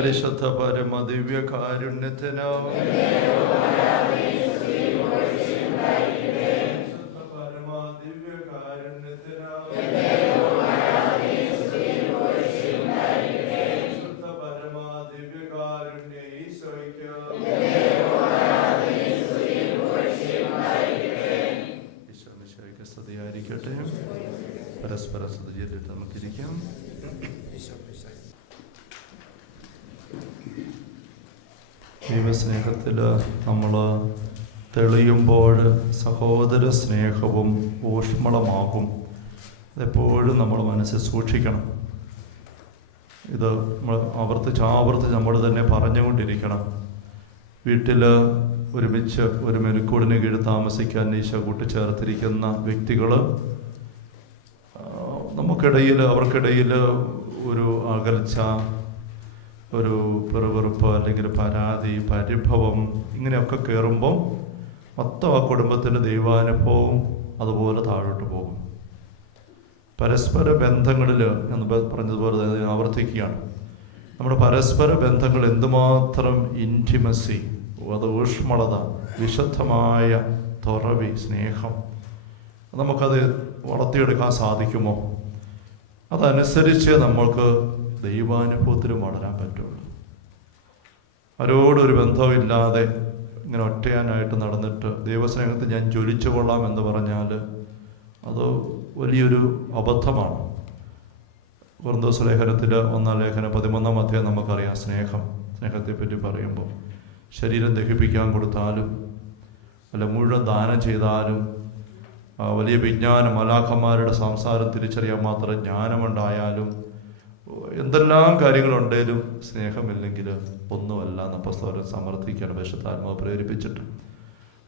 പരിശുദ്ധ പരമ ദിവ്യകാരുണ്യത്തിന് സ്തുതിയായിരിക്കട്ടെ. പരസ്പര സ്തുതി ചൊല്ലിട്ട് നമുക്കിരിക്കാം. ദൈവസ്നേഹത്തിൽ നമ്മൾ തെളിയുമ്പോൾ സഹോദര സ്നേഹവും ഊഷ്മളമാകും. അതെപ്പോഴും നമ്മൾ മനസ്സിൽ സൂക്ഷിക്കണം. ഇത് നമ്മൾ ആവർത്തിച്ച് നമ്മൾ തന്നെ പറഞ്ഞുകൊണ്ടിരിക്കണം. വീട്ടിൽ ഒരുമിച്ച് ഒരു മെരുക്കൂടിന് കീഴിൽ താമസിക്കാൻ ഈശോ കൂട്ടിച്ചേർത്തിരിക്കുന്ന വ്യക്തികൾ അവർക്കിടയിൽ ഒരു അകൽച്ച, ഒരു പെറുപെറുപ്പ്, അല്ലെങ്കിൽ പരാതി, പരിഭവം ഇങ്ങനെയൊക്കെ കയറുമ്പം മൊത്തം ആ കുടുംബത്തിൻ്റെ ദൈവാനുഭവവും അതുപോലെ താഴോട്ട് പോകും. പരസ്പര ബന്ധങ്ങളിൽ എന്ന് പറഞ്ഞതുപോലെ ആവർത്തിക്കുകയാണ്. നമ്മുടെ പരസ്പര ബന്ധങ്ങൾ എന്തുമാത്രം ഇൻറ്റിമസി, അത് ഊഷ്മളത, വിശുദ്ധമായ തുറവി, സ്നേഹം നമുക്കത് വളർത്തിയെടുക്കാൻ സാധിക്കുമോ? അതനുസരിച്ച് നമ്മൾക്ക് ദൈവാനുഭവത്തിലും വളരാൻ പറ്റുള്ളൂ. അവരോടൊരു ബന്ധമില്ലാതെ ഇങ്ങനെ ഒറ്റയാനായിട്ട് നടന്നിട്ട് ദൈവസ്നേഹത്തിൽ ഞാൻ ജ്വലിച്ചു കൊള്ളാം എന്ന് പറഞ്ഞാൽ അത് വലിയൊരു അബദ്ധമാണ്. കൊരിന്തോസ് ലേഖനത്തിൽ 1 ലേഖനം 13 അധ്യായം നമുക്കറിയാം. സ്നേഹത്തെപ്പറ്റി പറയുമ്പോൾ ശരീരം ദഹിപ്പിക്കാൻ കൊടുത്താലും അല്ല മുഴുവൻ ദാനം ചെയ്താലും വലിയ വിജ്ഞാനം, മലാഖമാരുടെ സംസാരം തിരിച്ചറിയാൻ മാത്രം ജ്ഞാനമുണ്ടായാലും എന്തെല്ലാം കാര്യങ്ങളുണ്ടെങ്കിലും സ്നേഹമില്ലെങ്കിൽ ഒന്നുമല്ല എന്ന് അപ്പോസ്തലൻ സമർത്ഥിക്കുകയാണ്. പരിശുദ്ധാത്മാവ് പ്രേരിപ്പിച്ചിട്ട്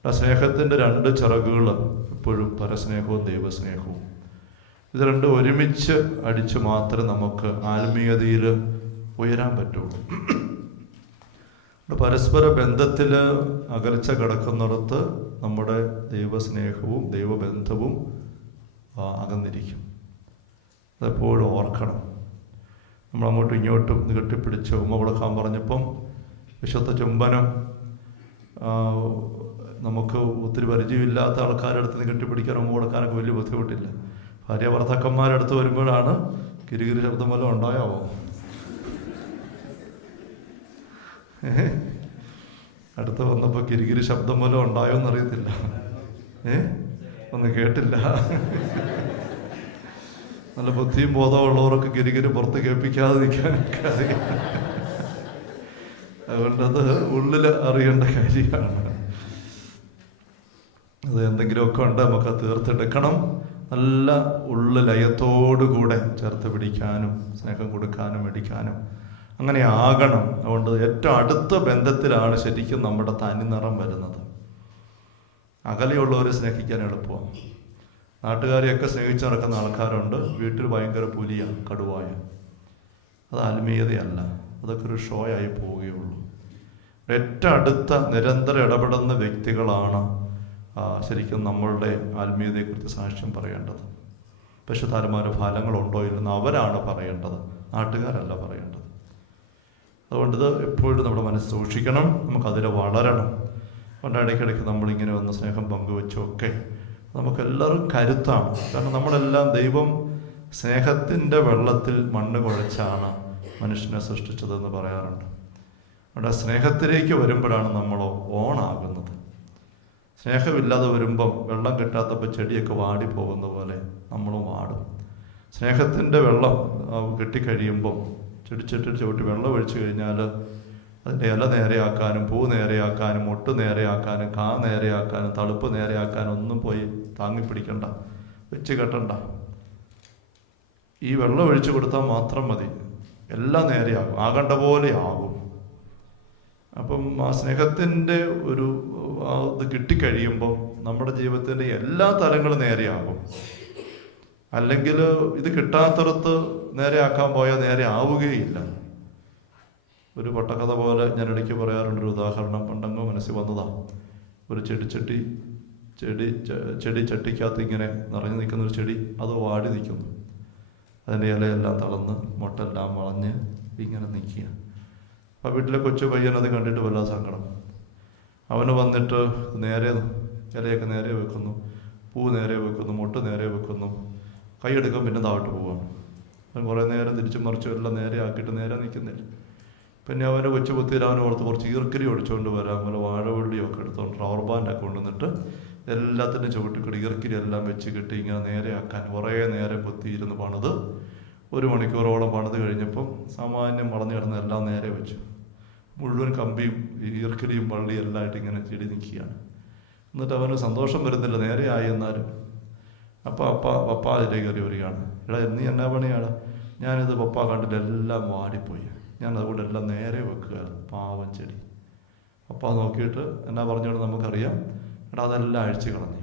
ആ സ്നേഹത്തിൻ്റെ 2 ചിറകുകൾ എപ്പോഴും പരസ്നേഹവും ദൈവസ്നേഹവും. ഇത് രണ്ടും ഒരുമിച്ച് അടിച്ച് മാത്രമേ നമുക്ക് ആത്മീയതയിൽ ഉയരാൻ പറ്റുള്ളൂ. പരസ്പര ബന്ധത്തിൽ അകൽച്ച കിടക്കുന്നിടത്ത് നമ്മുടെ ദൈവസ്നേഹവും ദൈവബന്ധവും അകന്നിരിക്കും. അതെപ്പോഴും ഓർക്കണം. നമ്മളങ്ങോട്ടും ഇങ്ങോട്ടും കെട്ടിപ്പിടിച്ച് ഉമ്മ കൊടുക്കാൻ പറഞ്ഞപ്പം വിശുദ്ധ ചുംബനം നമുക്ക് ഒത്തിരി പരിചയമില്ലാത്ത ആൾക്കാരുടെ അടുത്ത് കെട്ടിപ്പിടിക്കാൻ ഉമ്മ കൊടുക്കാനൊക്കെ വലിയ ബുദ്ധിമുട്ടില്ല. ഭാര്യ ഭർത്താക്കന്മാരുടെ അടുത്ത് വരുമ്പോഴാണ് കിരികിരി ശബ്ദം വല്ലതും ഉണ്ടായാവോ? അടുത്ത് വന്നപ്പോൾ കിരികിരി ശബ്ദം പോലും ഉണ്ടായോ എന്നറിയത്തില്ല. ഒന്നും കേട്ടില്ല. നല്ല ബുദ്ധിയും ബോധമുള്ളവർക്ക് കിരികിരി പുറത്ത് കേൾപ്പിക്കാതിരിക്കാനൊക്കെ അറിയാം. അതുകൊണ്ടത് ഉള്ളിൽ അറിയേണ്ട കാര്യമാണ്. അത് എന്തെങ്കിലുമൊക്കെ ഉണ്ട് നമുക്ക് തീർത്തെടുക്കണം. നല്ല ലയത്തോടുകൂടെ ചേർത്ത് പിടിക്കാനും സ്നേഹം കൊടുക്കാനും മേടിക്കാനും അങ്ങനെ ആകണം. അതുകൊണ്ട് ഏറ്റവും അടുത്ത ബന്ധത്തിലാണ് ശരിക്കും നമ്മുടെ തനിനിറം വരുന്നത്. അകലെയുള്ളവരെ സ്നേഹിക്കാൻ എളുപ്പമാണ്. നാട്ടുകാരെയൊക്കെ സ്നേഹിച്ച് നടക്കുന്ന ആൾക്കാരുണ്ട്. വീട്ടിൽ ഭയങ്കര പുലിയാണ്, കടുവായ. അത് ആത്മീയതയല്ല, അതൊക്കെ ഒരു ഷോ ആയി പോവുകയുള്ളൂ. ഏറ്റവും അടുത്ത നിരന്തരം ഇടപെടുന്ന വ്യക്തികളാണ് ശരിക്കും നമ്മളുടെ ആത്മീയതയെക്കുറിച്ച് സാക്ഷ്യം പറയേണ്ടത്. പശുതാരന്മാരുടെ ഫലങ്ങളുണ്ടോ ഇല്ലെന്ന് അവരാണ് പറയേണ്ടത്, നാട്ടുകാരല്ല പറയേണ്ടത്. അതുകൊണ്ട് ഇത് എപ്പോഴും നമ്മുടെ മനസ്സ് സൂക്ഷിക്കണം. നമുക്കതിൽ വളരണം. അതുകൊണ്ട് ഇടയ്ക്കിടയ്ക്ക് നമ്മളിങ്ങനെ വന്ന് സ്നേഹം പങ്കുവെച്ചൊക്കെ നമുക്കെല്ലാവരും കരുത്താണ്. കാരണം നമ്മളെല്ലാം ദൈവം സ്നേഹത്തിൻ്റെ വെള്ളത്തിൽ മണ്ണ് കുഴച്ചാണ് മനുഷ്യനെ സൃഷ്ടിച്ചതെന്ന് പറയാറുണ്ട്. അവിടെ സ്നേഹത്തിലേക്ക് വരുമ്പോഴാണ് നമ്മൾ ഓണാകുന്നത്. സ്നേഹമില്ലാതെ വരുമ്പം വെള്ളം കിട്ടാത്തപ്പോൾ ചെടിയൊക്കെ വാടിപ്പോകുന്ന പോലെ നമ്മളും വാടും. സ്നേഹത്തിൻ്റെ വെള്ളം കെട്ടിക്കഴിയുമ്പം ചെടിച്ചട്ടി ചവിട്ടി വെള്ളം ഒഴിച്ചു കഴിഞ്ഞാൽ അതിൻ്റെ ഇല നേരെയാക്കാനും പൂ നേരെയാക്കാനും മൊട്ട് നേരെയാക്കാനും കാ നേരെയാക്കാനും തളുപ്പ് നേരെയാക്കാനും ഒന്നും പോയി താങ്ങിപ്പിടിക്കണ്ട, വെച്ച് കെട്ടണ്ട. ഈ വെള്ളം ഒഴിച്ചു കൊടുത്താൽ മാത്രം മതി, എല്ലാം നേരെയാകും, ആകേണ്ട പോലെ ആകും. അപ്പം ആ സ്നേഹത്തിൻ്റെ ഒരു ഇത് കിട്ടിക്കഴിയുമ്പം നമ്മുടെ ജീവിതത്തിൻ്റെ എല്ലാ തലങ്ങളും നേരെയാകും. അല്ലെങ്കിൽ ഇത് കിട്ടാത്തടത്ത് നേരെയാക്കാൻ പോയാൽ നേരെ ആവുകയില്ല. ഒരു പൊട്ടക്കഥ പോലെ ഞാൻ ഇടയ്ക്ക് പറയാറുണ്ടൊരു ഉദാഹരണം. പണ്ടങ്ങോ മനസ്സിൽ വന്നതാണ്. ഒരു ചെടി ചട്ടിക്കകത്ത് ഇങ്ങനെ നിറഞ്ഞു നിൽക്കുന്നൊരു ചെടി, അത് വാടി നിൽക്കുന്നു. അതിൻ്റെ ഇലയെല്ലാം തളർന്ന് മൊട്ടെല്ലാം വളഞ്ഞ് ഇങ്ങനെ നിൽക്കുക. അപ്പോൾ വീട്ടിലെ കൊച്ചു പയ്യൻ അത് കണ്ടിട്ട് വല്ലാതെ സങ്കടം. അവന് വന്നിട്ട് നേരെ ഇലയൊക്കെ നേരെ വെക്കുന്നു, പൂ നേരെ വെക്കുന്നു, മുട്ട് നേരെ വെക്കുന്നു, കൈയെടുക്കാൻ പിന്നെ താഴോട്ട് പോവാണ്. അവൻ കുറേ നേരം തിരിച്ചും മറിച്ചും എല്ലാം നേരെ ആക്കിയിട്ട് നേരെ നിൽക്കുന്നില്ല. പിന്നെ അവൻ്റെ കൊച്ചു കുത്തിയിൽ അവൻ ഓർത്ത് കുറച്ച് ഈർക്കരി ഒടിച്ചുകൊണ്ട് വരാം, അതുപോലെ വാഴവള്ളിയൊക്കെ എടുത്തുകൊണ്ട് റബ്ബർ ബാൻഡൊക്കെ കൊണ്ടുവന്നിട്ട് എല്ലാത്തിൻ്റെ ചുവട്ടിക്കൂടി ഈർക്കരി എല്ലാം വെച്ച് കെട്ടി ഇങ്ങനെ നേരെയാക്കാൻ കുറേ നേരം കുത്തിയിരുന്ന് പണിത് 1 മണിക്കൂറോളം പണിത് കഴിഞ്ഞപ്പം സാമാന്യം വളഞ്ഞു കിടന്ന് എല്ലാം നേരെ വെച്ചു. മുഴുവൻ കമ്പിയും ഈർക്കലിയും വള്ളിയും എല്ലാം ആയിട്ട് ഇങ്ങനെ ചെടി നിൽക്കുകയാണ്. എന്നിട്ട് അവന് സന്തോഷം വരുന്നില്ല, നേരെയായി എന്നാലും. അപ്പോൾ പപ്പ അതിലേക്ക് കയറി വരികയാണ്. എടാ നീ എന്നാ പണിയാണ്? ഞാനിത് പപ്പ കണ്ടിട്ട് എല്ലാം വാടിപ്പോയി, ഞാൻ അതുകൊണ്ട് എല്ലാം നേരെ വെക്കുകയാണ്, പാവം ചെടി. പപ്പ നോക്കിയിട്ട് എന്നാ പറഞ്ഞുകൊണ്ട് നമുക്കറിയാം, എടാ അതെല്ലാം അഴിച്ച് കളഞ്ഞു.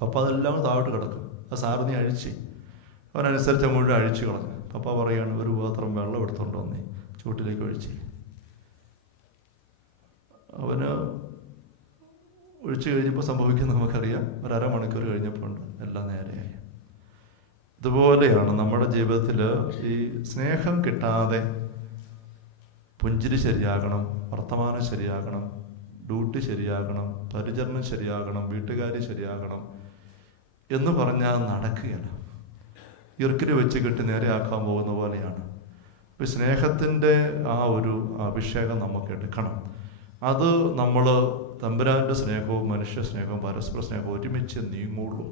പപ്പ അതെല്ലാം താഴോട്ട് കിടക്കും, അത് സാറ് നീ അഴിച്ച്. അവനനുസരിച്ച് മുഴുവൻ അഴിച്ചു കളഞ്ഞു. പപ്പ പറയുകയാണ്, ഒരു പാത്രം വെള്ളം എടുത്തുകൊണ്ട് വന്നേ, ചൂട്ടിലേക്ക് ഒഴിച്ച്. അവന് ഒഴിച്ചു കഴിഞ്ഞപ്പോൾ സംഭവിക്കുന്നത് നമുക്കറിയാം. 1/2 മണിക്കൂർ കഴിഞ്ഞപ്പോൾ ഉണ്ട് എല്ലാം നേരെയായി. ഇതുപോലെയാണ് നമ്മുടെ ജീവിതത്തിൽ ഈ സ്നേഹം കിട്ടാതെ പുഞ്ചിരി ശരിയാകണം, വർത്തമാനം ശരിയാകണം, ഡ്യൂട്ടി ശരിയാകണം, പരിചരണം ശരിയാകണം, വീട്ടുകാരി ശരിയാകണം എന്ന് പറഞ്ഞാൽ നടക്കുകയില്ല. ഇറുക്കിൽ വെച്ച് കെട്ടി നേരെയാക്കാൻ പോകുന്ന പോലെയാണ്. ഇപ്പം സ്നേഹത്തിൻ്റെ ആ ഒരു അഭിഷേകം നമുക്ക് എടുക്കണം. അത് നമ്മൾ തമ്പുരാൻ്റെ സ്നേഹവും മനുഷ്യ സ്നേഹവും പരസ്പര സ്നേഹവും ഒരുമിച്ച് നീങ്ങുള്ളൂ.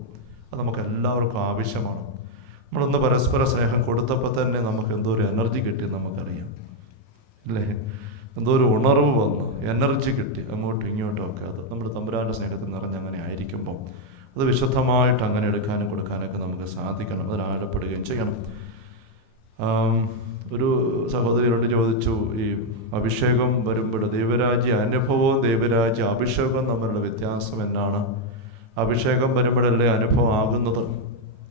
അത് നമുക്ക് എല്ലാവർക്കും ആവശ്യമാണ്. നമ്മളൊന്ന് പരസ്പര സ്നേഹം കൊടുത്തപ്പോൾ തന്നെ നമുക്ക് എന്തോ ഒരു എനർജി കിട്ടി നമുക്കറിയാം, അല്ലേ? എന്തോ ഒരു ഉണർവ് വന്നു, എനർജി കിട്ടി അങ്ങോട്ടും ഇങ്ങോട്ടും ഒക്കെ. അത് നമ്മൾ തമ്പുരാൻ്റെ സ്നേഹത്തിൽ നിറഞ്ഞങ്ങനെ ആയിരിക്കുമ്പോൾ അത് വിശുദ്ധമായിട്ട് അങ്ങനെ എടുക്കാനും കൊടുക്കാനൊക്കെ നമുക്ക് സാധിക്കണം. അതിൽ ആഴപ്പെടുകയും ചെയ്യണം. ഒരു സഹോദരിയോട് ചോദിച്ചു, ഈ അഭിഷേകം വരുമ്പോൾ ദൈവരാജ്യ അനുഭവവും ദൈവരാജ്യ അഭിഷേകവും തമ്മിലുള്ള വ്യത്യാസം എന്നാണ്? അഭിഷേകം വരുമ്പോഴല്ലേ അനുഭവം ആകുന്നത്.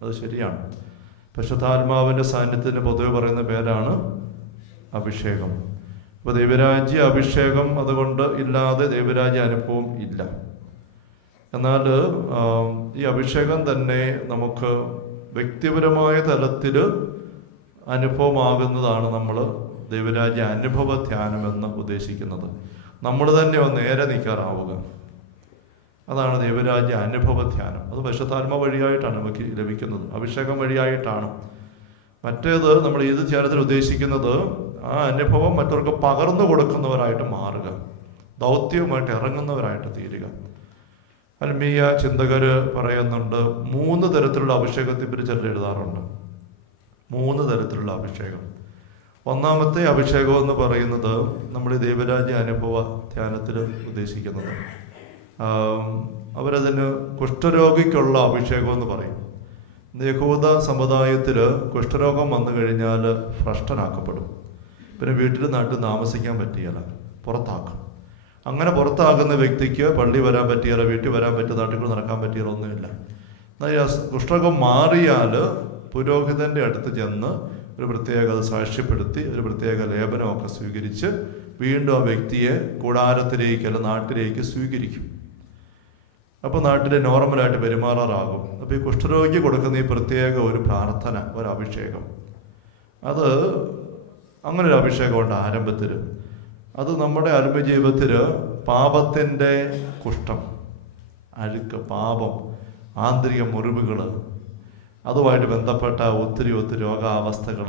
അത് ശരിയാണ്. പരിശുദ്ധാത്മാവിൻ്റെ സാന്നിധ്യത്തിന് പൊതുവെ പറയുന്ന പേരാണ് അഭിഷേകം. അപ്പോൾ ദൈവരാജ്യ അഭിഷേകം അതുകൊണ്ട് ഇല്ലാതെ ദൈവരാജ്യ അനുഭവം ഇല്ല. എന്നാൽ ഈ അഭിഷേകം തന്നെ നമുക്ക് വ്യക്തിപരമായ തലത്തിൽ അനുഭവമാകുന്നതാണ് നമ്മൾ ദൈവരാജ്യ അനുഭവ ധ്യാനം എന്ന് ഉദ്ദേശിക്കുന്നത്. നമ്മൾ തന്നെ നേരെ നിൽക്കാറാവുക, അതാണ് ദൈവരാജ്യ അനുഭവ ധ്യാനം. അത് പരിശുദ്ധാത്മാ വഴിയായിട്ടാണ് നമുക്ക് ലഭിക്കുന്നത്, അഭിഷേകം വഴിയായിട്ടാണ്. മറ്റേത് നമ്മൾ ഏത് ധ്യാനത്തിൽ ഉദ്ദേശിക്കുന്നത് ആ അനുഭവം മറ്റവർക്ക് പകർന്നു കൊടുക്കുന്നവരായിട്ട് മാറുക, ദൗത്യവുമായിട്ട് ഇറങ്ങുന്നവരായിട്ട് തീരുക. ആത്മീയ ചിന്തകർ പറയുന്നുണ്ട്, 3 തരത്തിലുള്ള അഭിഷേകത്തെ പറ്റി ചിലർ എഴുതാറുണ്ട്. 3 തരത്തിലുള്ള അഭിഷേകം. ഒന്നാമത്തെ അഭിഷേകം എന്ന് പറയുന്നത് നമ്മൾ ഈ ദൈവരാജ്യ അനുഭവ ധ്യാനത്തിൽ ഉദ്ദേശിക്കുന്നത്, അവരതിന് കുഷ്ഠരോഗിക്കുള്ള അഭിഷേകം എന്ന് പറയും. യഹൂദ സമുദായത്തിൽ കുഷ്ഠരോഗം വന്നു കഴിഞ്ഞാൽ ഭ്രഷ്ടനാക്കപ്പെടും. പിന്നെ വീട്ടിൽ നാട്ടിൽ താമസിക്കാൻ പറ്റിയല്ല, പുറത്താക്കും. അങ്ങനെ പുറത്താകുന്ന വ്യക്തിക്ക് പള്ളി വരാൻ പറ്റിയാലോ, വീട്ടിൽ വരാൻ പറ്റിയ, നാട്ടിൽ നടക്കാൻ പറ്റിയാലോ ഒന്നുമില്ല. എന്നാൽ കുഷ്ഠരോഗം മാറിയാൽ പുരോഹിതൻ്റെ അടുത്ത് ചെന്ന് ഒരു പ്രത്യേക സാക്ഷ്യപ്പെടുത്തി ഒരു പ്രത്യേക ലേപനമൊക്കെ സ്വീകരിച്ച് വീണ്ടും ആ വ്യക്തിയെ കൂടാരത്തിലേക്ക് അല്ല നാട്ടിലേക്ക് സ്വീകരിക്കും. അപ്പോൾ നാട്ടിൽ നോർമലായിട്ട് പെരുമാറാറാകും. അപ്പോൾ ഈ കുഷ്ഠരോഗി കൊടുക്കുന്ന ഈ പ്രത്യേക ഒരു പ്രാർത്ഥന, ഒരു അഭിഷേകം, അത് അങ്ങനെ ഒരു അഭിഷേകമുണ്ട് ആരംഭത്തിൽ. അത് നമ്മുടെ ആത്മീയ ജീവിതത്തിൽ പാപത്തിൻ്റെ കുഷ്ഠം, അഴുക്ക്, പാപം, ആന്തരിക മുറിവുകൾ, അതുമായിട്ട് ബന്ധപ്പെട്ട ഒത്തിരി രോഗാവസ്ഥകൾ,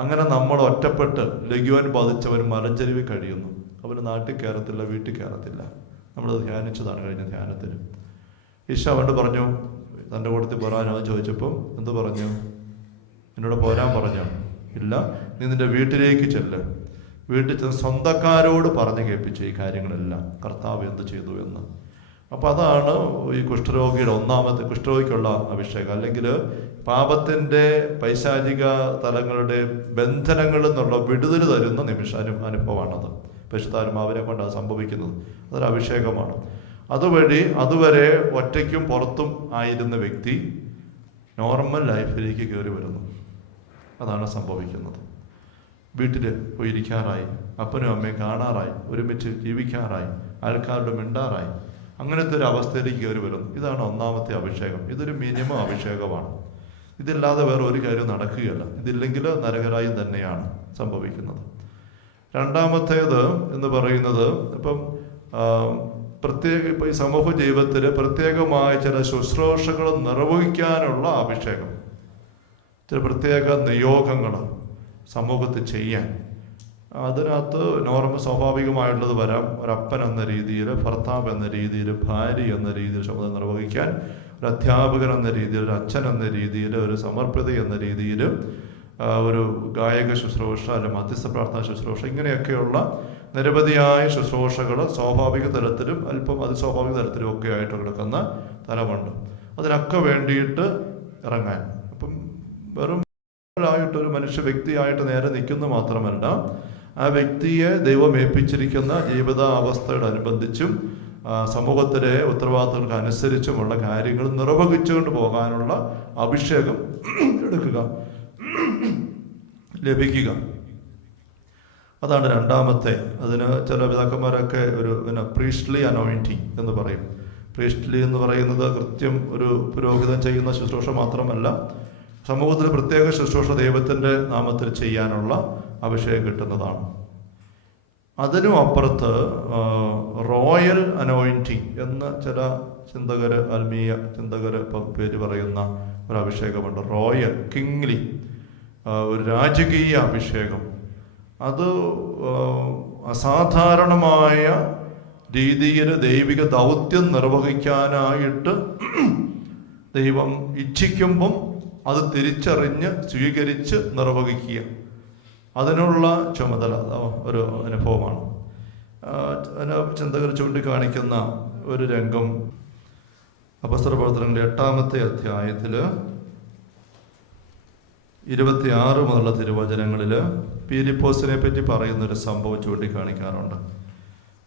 അങ്ങനെ നമ്മൾ ഒറ്റപ്പെട്ട് ലഘുവൻ ബാധിച്ചവർ മലഞ്ചരിവിൽ കഴിയുന്നു. അവർ നാട്ടിൽ കയറത്തില്ല, വീട്ടിൽ കയറത്തില്ല. നമ്മളത് ധ്യാനിച്ചതാണ് കഴിഞ്ഞ ധ്യാനത്തിൽ. ഈശോ അവനോട് പറഞ്ഞു, തൻ്റെ കൂട്ടത്തിൽ പോരാനോ ചോദിച്ചപ്പം എന്ത് പറഞ്ഞു? എന്നോട് പോരാൻ പറഞ്ഞോ? ഇല്ല, നീ നിൻ്റെ വീട്ടിലേക്ക് ചെല്ല്. വീട്ടിൽ ചെന്ന് സ്വന്തക്കാരോട് പറഞ്ഞു കേൾപ്പിച്ചു ഈ കാര്യങ്ങളെല്ലാം, കർത്താവ് എന്ത് ചെയ്തു എന്ന്. അപ്പം അതാണ് ഈ കുഷ്ഠരോഗിയുടെ ഒന്നാമത്തെ, കുഷ്ഠരോഗിക്കുള്ള അഭിഷേകം. അല്ലെങ്കിൽ പാപത്തിൻ്റെ പൈശാചിക തലങ്ങളുടെ ബന്ധനങ്ങളിൽ നിന്നുള്ള വിടുതൽ തരുന്ന അനുഭവമാണത്. പരിശുദ്ധാത്മാവിനെ കൊണ്ട് അത് സംഭവിക്കുന്നത്. അതൊരു അഭിഷേകമാണ്. അതുവഴി അതുവരെ ഒറ്റയ്ക്കും പുറത്തും ആയിരുന്ന വ്യക്തി നോർമൽ ലൈഫിലേക്ക് കയറി വരുന്നു. അതാണ് സംഭവിക്കുന്നത്. വീട്ടിൽ പോയിരിക്കാറായി, അപ്പനും അമ്മയും കാണാറായി, ഒരുമിച്ച് ജീവിക്കാറായി, ആൾക്കാരുടെ മിണ്ടാറായി, അങ്ങനത്തെ ഒരു അവസ്ഥയിലേക്ക് കയറി വരുന്നു. ഇതാണ് ഒന്നാമത്തെ അഭിഷേകം. ഇതൊരു മിനിമം അഭിഷേകമാണ്. ഇതില്ലാതെ വേറെ ഒരു കാര്യം നടക്കുകയല്ല. ഇതില്ലെങ്കിൽ നരകരായും തന്നെയാണ് സംഭവിക്കുന്നത്. രണ്ടാമത്തേത് എന്ന് പറയുന്നത് ഇപ്പം ഇപ്പം ഈ സമൂഹ ജീവിതത്തിൽ പ്രത്യേകമായ ചില ശുശ്രൂഷകൾ നിർവഹിക്കാനുള്ള അഭിഷേകം, ചില പ്രത്യേക നിയോഗങ്ങൾ സമൂഹത്തിൽ ചെയ്യാൻ. അതിനകത്ത് സ്വാഭാവികമായിട്ടുള്ളത് വരാം. ഒരപ്പൻ എന്ന രീതിയിൽ, ഭർത്താവ് എന്ന രീതിയിൽ, ഭാര്യ എന്ന രീതിയിൽ ചുമതല നിർവഹിക്കാൻ, ഒരു അധ്യാപകൻ എന്ന രീതിയിൽ, ഒരു അച്ഛൻ എന്ന രീതിയിൽ, ഒരു സമർപ്പിത എന്ന രീതിയിൽ, ഒരു ഗായക ശുശ്രൂഷ, അല്ലെങ്കിൽ മധ്യസ്ഥ പ്രാർത്ഥന ശുശ്രൂഷ, ഇങ്ങനെയൊക്കെയുള്ള നിരവധിയായ ശുശ്രൂഷകൾ സ്വാഭാവിക തലത്തിലും അല്പം അതിസ്വാഭാവിക തലത്തിലും ഒക്കെ ആയിട്ട് കിടക്കുന്ന തലമുണ്ട്. അതിനൊക്കെ വേണ്ടിയിട്ട് ഇറങ്ങാൻ. അപ്പം വെറും ആയിട്ടൊരു മനുഷ്യ വ്യക്തിയായിട്ട് നേരെ നിൽക്കുന്ന മാത്രമല്ല, ആ വ്യക്തിയെ ദൈവം ഏൽപ്പിച്ചിരിക്കുന്ന ജീവിതാവസ്ഥയോടനുബന്ധിച്ചും സമൂഹത്തിലെ ഉത്തരവാദിത്തങ്ങൾക്ക് അനുസരിച്ചുമുള്ള കാര്യങ്ങൾ നിർവഹിച്ചുകൊണ്ട് പോകാനുള്ള അഭിഷേകം എടുക്കുക, ലഭിക്കുക. അതാണ് രണ്ടാമത്തെ. അതിന് ചില പിതാക്കന്മാരൊക്കെ ഒരു പ്രീസ്റ്റ്ലി അനോയിൻറ്റിങ് എന്ന് പറയും. പ്രീസ്റ്റ്ലി എന്ന് പറയുന്നത് കൃത്യം ഒരു പുരോഹിതൻ ചെയ്യുന്ന ശുശ്രൂഷ മാത്രമല്ല, സമൂഹത്തിൽ പ്രത്യേക ശുശ്രൂഷ ദൈവത്തിൻ്റെ നാമത്തിൽ ചെയ്യാനുള്ള അഭിഷേകം കിട്ടുന്നതാണ്. അതിനും അപ്പുറത്ത് റോയൽ അനോയിൻറ്റിങ് എന്ന് ചില ചിന്തകർ, ആത്മീയ ചിന്തകർ പേര് പറയുന്ന ഒരു അഭിഷേകമുണ്ട്. റോയൽ, കിങ്ലി, ഒരു രാജകീയ അഭിഷേകം. അത് അസാധാരണമായ രീതിയിൽ ദൈവിക ദൗത്യം നിർവഹിക്കാനായിട്ട് ദൈവം ഇച്ഛിക്കുമ്പം അത് തിരിച്ചറിഞ്ഞ് സ്വീകരിച്ച് നിർവഹിക്കുക, അതിനുള്ള ചുമതല ഒരു അനുഭവമാണ്. ചിന്തകർ ചൂണ്ടിക്കാണിക്കുന്ന ഒരു രംഗം അപ്പോസ്തലപ്രവർത്തനങ്ങളുടെ 8-ാമത്തെ അധ്യായത്തിൽ 26 മുതലുള്ള തിരുവചനങ്ങളിൽ പീലിപ്പോസിനെ പറ്റി പറയുന്നൊരു സംഭവം ചൂണ്ടിക്കാണിക്കാറുണ്ട്.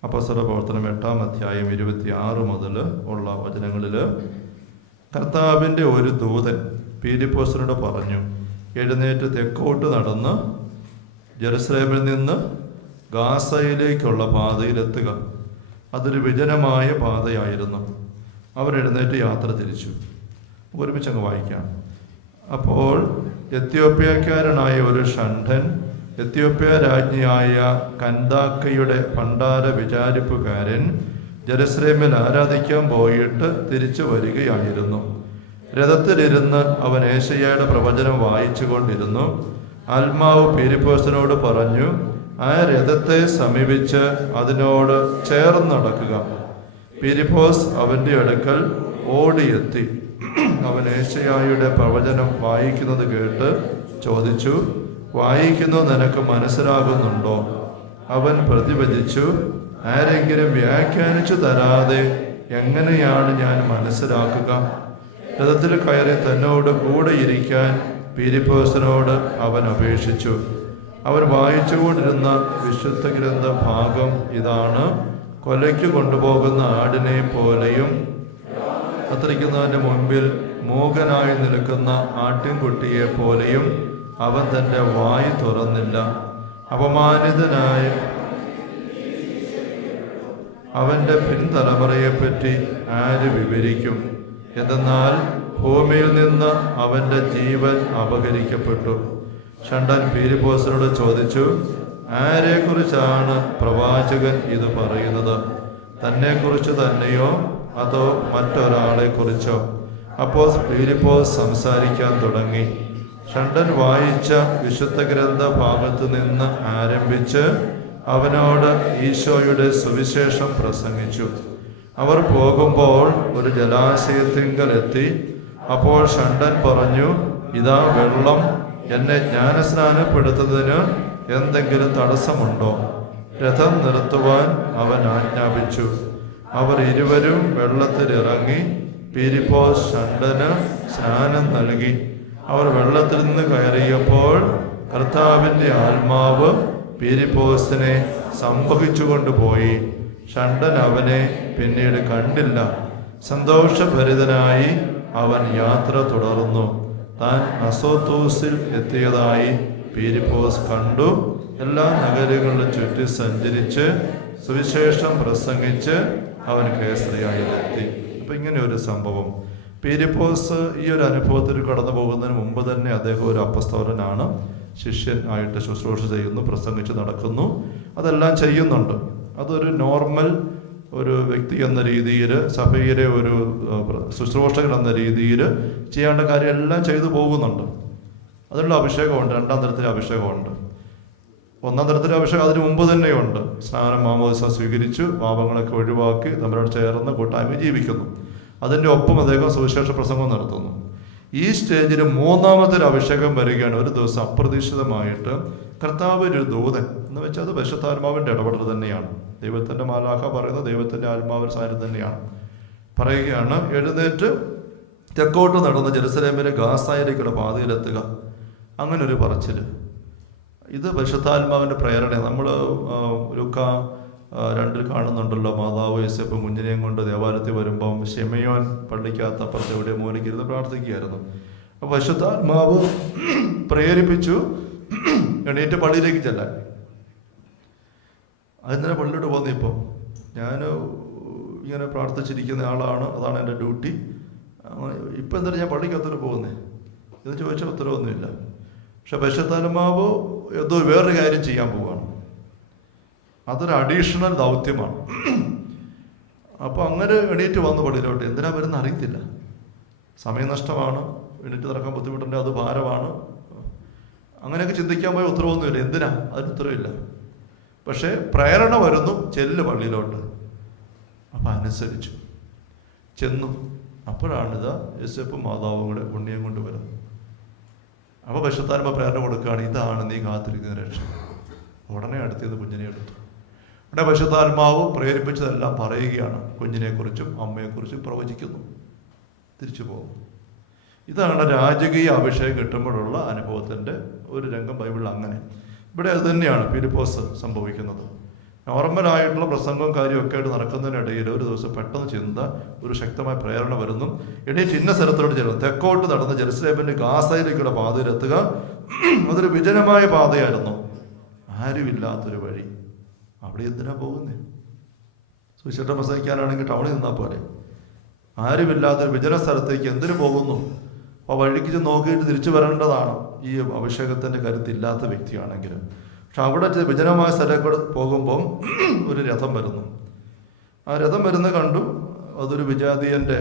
അപ്പോസ്തലപ്രവർത്തനം 8-ാം അധ്യായം 26 മുതൽ ഉള്ള വചനങ്ങളിൽ കർത്താവിൻ്റെ ഒരു ദൂതൻ പീലിപ്പോസിനോട് പറഞ്ഞു, എഴുന്നേറ്റ് തെക്കോട്ട് നടന്ന് ജെറുസലേമിൽ നിന്ന് ഗാസയിലേക്കുള്ള പാതയിലെത്തുക. അതൊരു വിജനമായ പാതയായിരുന്നു. അവർ എഴുന്നേറ്റ് യാത്ര തിരിച്ചു. ഒരുമിച്ചങ്ങ് വായിക്കാം. അപ്പോൾ എത്യോപ്യക്കാരനായ ഒരു ഷണ്ഡൻ എത്യോപ്യ രാജ്ഞിയായ കന്ദാക്കയുടെ ഭണ്ഡാര വിചാരിപ്പുകാരൻ ജെറുസലേമിൽ ആരാധിക്കാൻ പോയിട്ട് തിരിച്ചു വരികയായിരുന്നു. രഥത്തിലിരുന്ന് അവൻ ഏശയ്യായുടെ പ്രവചനം വായിച്ചു കൊണ്ടിരുന്നു. ആത്മാവ് പീലിപ്പോസിനോട് പറഞ്ഞു, ആ രഥത്തെ സമീപിച്ച് അതിനോട് ചേർന്ന് നടക്കുക. പീലിപ്പോസ് അവൻ്റെ അടുക്കൽ ഓടിയെത്തി. അവൻ ഏശയ്യായുടെ പ്രവചനം വായിക്കുന്നത് കേട്ട് ചോദിച്ചു, വായിക്കുന്നത് നിനക്ക് മനസ്സിലാകുന്നുണ്ടോ? അവൻ പ്രതിവചിച്ചു, ആരെങ്കിലും വ്യാഖ്യാനിച്ചു തരാതെ എങ്ങനെയാണ് ഞാൻ മനസ്സിലാക്കുക? രഥത്തിൽ കയറി തന്നോട് കൂടെ ഇരിക്കാൻ പീലിപ്പോസിനോട് അവൻ അപേക്ഷിച്ചു. അവൻ വായിച്ചുകൊണ്ടിരുന്ന വിശുദ്ധ ഗ്രന്ഥ ഭാഗം ഇതാണ്: കൊലയ്ക്ക് കൊണ്ടുപോകുന്ന ആടിനെ പോലെയും കത്തിരിക്കുന്നതിൻ്റെ മുൻപിൽ മൂകനായി നിൽക്കുന്ന ആട്ടിൻകുട്ടിയെ പോലെയും അവൻ തൻ്റെ വായ് തുറന്നില്ല. അപമാനിതനായ അവൻ്റെ പിൻതലമുറയെപ്പറ്റി ആര് വിവരിക്കും? എന്നാൽ ഭൂമിയിൽ നിന്ന് അവൻ്റെ ജീവൻ അപഹരിക്കപ്പെട്ടു. ഷണ്ഡൻ പീലിപ്പോസിനോട് ചോദിച്ചു, ആരെക്കുറിച്ചാണ് പ്രവാചകൻ ഇത് പറയുന്നത്? തന്നെക്കുറിച്ച് തന്നെയോ അതോ മറ്റൊരാളെ കുറിച്ചോ? അപ്പോൾ പീലിപ്പോസ് സംസാരിക്കാൻ തുടങ്ങി. ഷണ്ഡൻ വായിച്ച വിശുദ്ധ ഗ്രന്ഥ ഭാഗത്ത് നിന്ന് ആരംഭിച്ച് അവനോട് ഈശോയുടെ സുവിശേഷം പ്രസംഗിച്ചു. അവർ പോകുമ്പോൾ ഒരു ജലാശയത്തിങ്കലെത്തി. അപ്പോൾ ഷണ്ഡൻ പറഞ്ഞു, ഇതാ വെള്ളം, എന്നെ ജ്ഞാനസ്നാനപ്പെടുത്തുന്നതിന് എന്തെങ്കിലും തടസ്സമുണ്ടോ? രഥം നിർത്തുവാൻ അവൻ ആജ്ഞാപിച്ചു. അവർ ഇരുവരും വെള്ളത്തിലിറങ്ങി. പീലിപ്പോസ് ഷണ്ഡന് സ്നാനം നൽകി. അവർ വെള്ളത്തിൽ നിന്ന് കയറിയപ്പോൾ കർത്താവിൻ്റെ ആത്മാവ് പീലിപ്പോസിനെ സംവഹിച്ചു കൊണ്ടുപോയി. ഷണ്ഡൻ അവനെ പിന്നീട് കണ്ടില്ല. സന്തോഷഭരിതനായി അവൻ യാത്ര തുടർന്നു. താൻ അസോത്തോസിൽ എത്തിയതായി പീലിപ്പോസ് കണ്ടു. എല്ലാ നഗരങ്ങളിലും ചുറ്റി സഞ്ചരിച്ച് സുവിശേഷം പ്രസംഗിച്ച് അവൻ കേസറിയായിലെത്തി. അപ്പം ഇങ്ങനെ ഒരു സംഭവം. പീലിപ്പോസ് ഈ ഒരു അനുഭവത്തിൽ കടന്നു പോകുന്നതിന് മുമ്പ് തന്നെ അദ്ദേഹം ഒരു അപ്പസ്തോലനാണ്. ശിഷ്യൻ ആയിട്ട് ശുശ്രൂഷ ചെയ്യുന്നു, പ്രസംഗിച്ച് നടക്കുന്നു. അതെല്ലാം ചെയ്യുന്നുണ്ട്. അതൊരു നോർമൽ ഒരു വ്യക്തി എന്ന രീതിയിൽ, സഭയിലെ ഒരു ശുശ്രൂഷകൻ എന്ന രീതിയിൽ ചെയ്യേണ്ട കാര്യം എല്ലാം ചെയ്തു പോകുന്നുണ്ട്. അതിനുള്ള അഭിഷേകമുണ്ട്. രണ്ടാം തരത്തിലെ അഭിഷേകമുണ്ട്. ഒന്നാം തരത്തിലെ അഭിഷേകം അതിന് മുമ്പ് തന്നെയുണ്ട്. സ്നാനം മാമോദിസ സ്വീകരിച്ചു, പാപങ്ങളൊക്കെ ഒഴിവാക്കി തമ്മിലോട് ചേർന്ന് കൂട്ടായ്മ ജീവിക്കുന്നു. അതിൻ്റെ ഒപ്പം അദ്ദേഹം സുവിശേഷ പ്രസംഗം നടത്തുന്നു. ഈ സ്റ്റേജിൽ മൂന്നാമത്തെ ഒരു അഭിഷേകം വരികയാണ്. ഒരു ദിവസം അപ്രതീക്ഷിതമായിട്ട് കർത്താവ് ഒരു ദൂതൻ എന്ന് വെച്ചാൽ അത് പരിശുദ്ധാത്മാവിൻ്റെ ഇടപെടൽ തന്നെയാണ്. ദൈവത്തിൻ്റെ മാലാഖ പറയുന്നത് ദൈവത്തിൻ്റെ ആത്മാവിൻ്റെ സാന്നിധ്യം തന്നെയാണ്. പറയുകയാണ്, എഴുന്നേറ്റ് തെക്കോട്ട് നടന്ന് ജെറുസലേമിലെ ഗാസായിലേക്കുള്ള പാതയിലെത്തുക. അങ്ങനെ ഒരു പറച്ചിൽ. ഇത് പരിശുദ്ധാത്മാവിൻ്റെ പ്രേരണ. നമ്മൾ ലൂക്ക 2 കാണുന്നുണ്ടല്ലോ, മാതാവ് യോസേപ്പും കുഞ്ഞിനെയും കൊണ്ട് ദേവാലയത്തിൽ വരുമ്പം ശിമയോൻ പള്ളിക്കകത്ത് അപ്പുറത്ത് എവിടെ മൂലയ്ക്കിരുന്ന് പ്രാർത്ഥിക്കുകയായിരുന്നു. അപ്പോൾ പരിശുദ്ധാത്മാവ് പ്രേരിപ്പിച്ചു എണീറ്റ് പള്ളിയിലേക്ക് ചെല്ലാൻ. അതെന്തിനാ പള്ളിയോട് പോകുന്നത്? ഇപ്പം ഞാൻ ഇങ്ങനെ പ്രാർത്ഥിച്ചിരിക്കുന്ന ആളാണ്, അതാണ് എൻ്റെ ഡ്യൂട്ടി. ഇപ്പം എന്തായാലും ഞാൻ പള്ളിക്കകത്തോട്ട് പോകുന്നത് എന്ന് ചോദിച്ചാൽ ഉത്തരവൊന്നുമില്ല. പക്ഷെ പരിശുദ്ധാത്മാവ് എന്തോ വേറൊരു കാര്യം ചെയ്യാൻ പോവുകയാണ്. അതൊരു അഡീഷണൽ ദൗത്യമാണ്. അപ്പോൾ അങ്ങനെ എണീറ്റ് വന്ന് പള്ളിയിലോട്ട്. എന്തിനാ വരുന്ന അറിയത്തില്ല. സമയനഷ്ടമാണ്, എണീറ്റ് നടക്കാൻ ബുദ്ധിമുട്ടുണ്ട്, അത് ഭാരമാണ്. അങ്ങനെയൊക്കെ ചിന്തിക്കാൻ പോയ ഉത്തരവൊന്നുമില്ല. എന്തിനാ? അതിന് ഉത്തരവില്ല. പക്ഷേ പ്രേരണ വരുന്നു, ചെല്ല് പള്ളിയിലോട്ട്. അപ്പം അനുസരിച്ചു ചെന്നു. അപ്പോഴാണിത് യോസേപ്പും മാതാവും കൂടെ ഉണ്ണിയും കൊണ്ട് വരുന്നത്. അപ്പോൾ പരിശുദ്ധാത്മ പ്രേരണ കൊടുക്കുകയാണ്, ഇതാണ് നീ കാത്തിരിക്കുന്ന രക്ഷ. ഉടനെ അടുത്തത് കുഞ്ഞിനെ എടുത്തു. ഉടനെ പരിശുദ്ധാത്മാവ് പ്രേരിപ്പിച്ചതെല്ലാം പറയുകയാണ്. കുഞ്ഞിനെക്കുറിച്ചും അമ്മയെക്കുറിച്ചും പ്രവചിക്കുന്നു. തിരിച്ചു പോകും. ഇതാണ് രാജകീയ അഭിഷേകം കിട്ടുമ്പോഴുള്ള അനുഭവത്തിൻ്റെ ഒരു രംഗം ബൈബിളിൽ. അങ്ങനെ ഇവിടെ അത് തന്നെയാണ് ഫിലിപ്പോസ് സംഭവിക്കുന്നത്. നോർമലായിട്ടുള്ള പ്രസംഗവും കാര്യമൊക്കെ ആയിട്ട് നടക്കുന്നതിനിടയിൽ ഒരു ദിവസം പെട്ടെന്ന് ചിന്ത, ഒരു ശക്തമായ പ്രേരണ വരുന്നു. എണീറ്റ് ഇന്ന സ്ഥലത്തോട് ചെല്ലുന്നു. തെക്കോട്ട് നടന്ന് ജെറുസലേമിൻ്റെ ഗാസയിലേക്കുള്ള പാതയിലെത്തുക. അതൊരു വിജനമായ പാതയായിരുന്നു, ആരുമില്ലാത്തൊരു വഴി. അവിടെ എന്തിനാ പോകുന്നേ? സുവിശേഷം പ്രസംഗിക്കാനാണെങ്കിൽ ടൗണിൽ നിന്നാൽ പോലെ. ആരുമില്ലാത്തൊരു വിജന സ്ഥലത്തേക്ക് എന്തിനു പോകുന്നു? അപ്പോൾ വഴിക്ക് നോക്കിയിട്ട് തിരിച്ചു വരേണ്ടതാണ് ഈ അഭിഷേകത്തിൻ്റെ കരുത്തില്ലാത്ത വ്യക്തിയാണെങ്കിൽ. പക്ഷെ അവിടെ വിജനമായ സ്ഥലങ്ങൾ പോകുമ്പം ഒരു രഥം വരുന്നു. ആ രഥം വരുന്ന കണ്ടു. അതൊരു വിജാതീയൻ്റെ,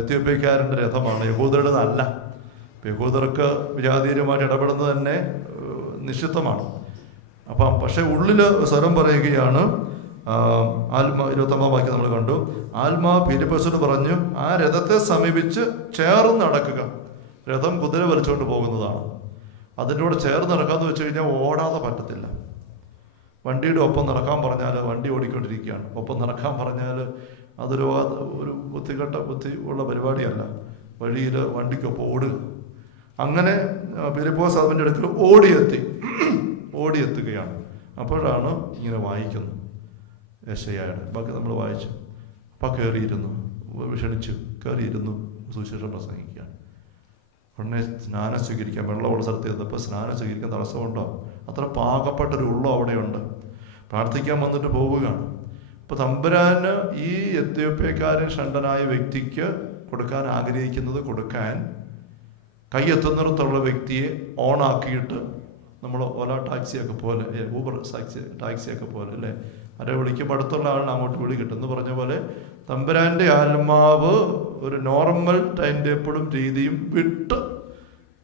എത്യോപ്യക്കാരൻ്റെ രഥമാണ്, യഹൂദരുടേതല്ല. യഹൂദർക്ക് വിജാതീയരുമായിട്ട് ഇടപെടുന്നത് തന്നെ നിഷിദ്ധമാണ്. അപ്പം പക്ഷെ ഉള്ളിൽ സ്വരം പറയുകയാണ്. 29 വാക്യം നമ്മൾ കണ്ടു. ആത്മാവ് ഫിലിപ്പോസിനോട് പറഞ്ഞു, ആ രഥത്തെ സമീപിച്ച് ചേർന്ന് നടക്കുക. രഥം കുതിര വലിച്ചുകൊണ്ട് പോകുന്നതാണ്. അതിൻ്റെ കൂടെ ചേർന്ന് നടക്കാമെന്ന് വെച്ച് കഴിഞ്ഞാൽ ഓടാതെ പറ്റത്തില്ല. വണ്ടിയുടെ ഒപ്പം നടക്കാൻ പറഞ്ഞാൽ വണ്ടി ഓടിക്കൊണ്ടിരിക്കുകയാണ്. ഒപ്പം നടക്കാൻ പറഞ്ഞാൽ അതൊരു ബുദ്ധി ഉള്ള പരിപാടിയല്ല. വഴിയിൽ വണ്ടിക്കൊപ്പം ഓടുക. അങ്ങനെ ഫിലിപ്പോസ് അതിൻ്റെ അടുക്കൽ ഓടിയെത്തുകയാണ്. അപ്പോഴാണ് ഇങ്ങനെ വായിക്കുന്നത് യെശയ്യായുടെ. ബാക്കി നമ്മൾ വായിച്ചു. അപ്പം കയറിയിരുന്നു, ക്ഷണിച്ചു, കയറിയിരുന്നു, സുവിശേഷം പ്രസംഗിക്കുകയാണ്. ഉടനെ സ്നാനം സ്വീകരിക്കാൻ, വെള്ളമുള്ള സ്ഥലത്ത് ചെന്നപ്പോൾ സ്നാനം സ്വീകരിക്കാൻ തടസ്സമുണ്ടോ? അത്ര പാകപ്പെട്ടൊരു ഉള്ളം അവിടെയുണ്ട്. പ്രാർത്ഥിക്കാൻ വന്നിട്ട് പോവുകയാണ്. അപ്പോൾ തമ്പുരാന് ഈ എത്യോപ്യക്കാരൻ ഷണ്ടനായ വ്യക്തിക്ക് കൊടുക്കാൻ ആഗ്രഹിക്കുന്നത് കൊടുക്കാൻ കൈയെത്തുന്നിടത്തുള്ള വ്യക്തിയെ ഓണാക്കിയിട്ട്, നമ്മൾ ഓല ടാക്സിയൊക്കെ പോലെ, ഊബർ ടാക്സിയൊക്കെ പോലെ അല്ലേ, ആരെ വിളിക്കുമ്പോൾ അടുത്തുള്ള ആളിന് അങ്ങോട്ട് വിളി കിട്ടുമെന്ന് പറഞ്ഞ പോലെ തമ്പുരാൻ്റെ ആത്മാവ് ഒരു നോർമൽ ടൈം ടേബിളും രീതിയും വിട്ട്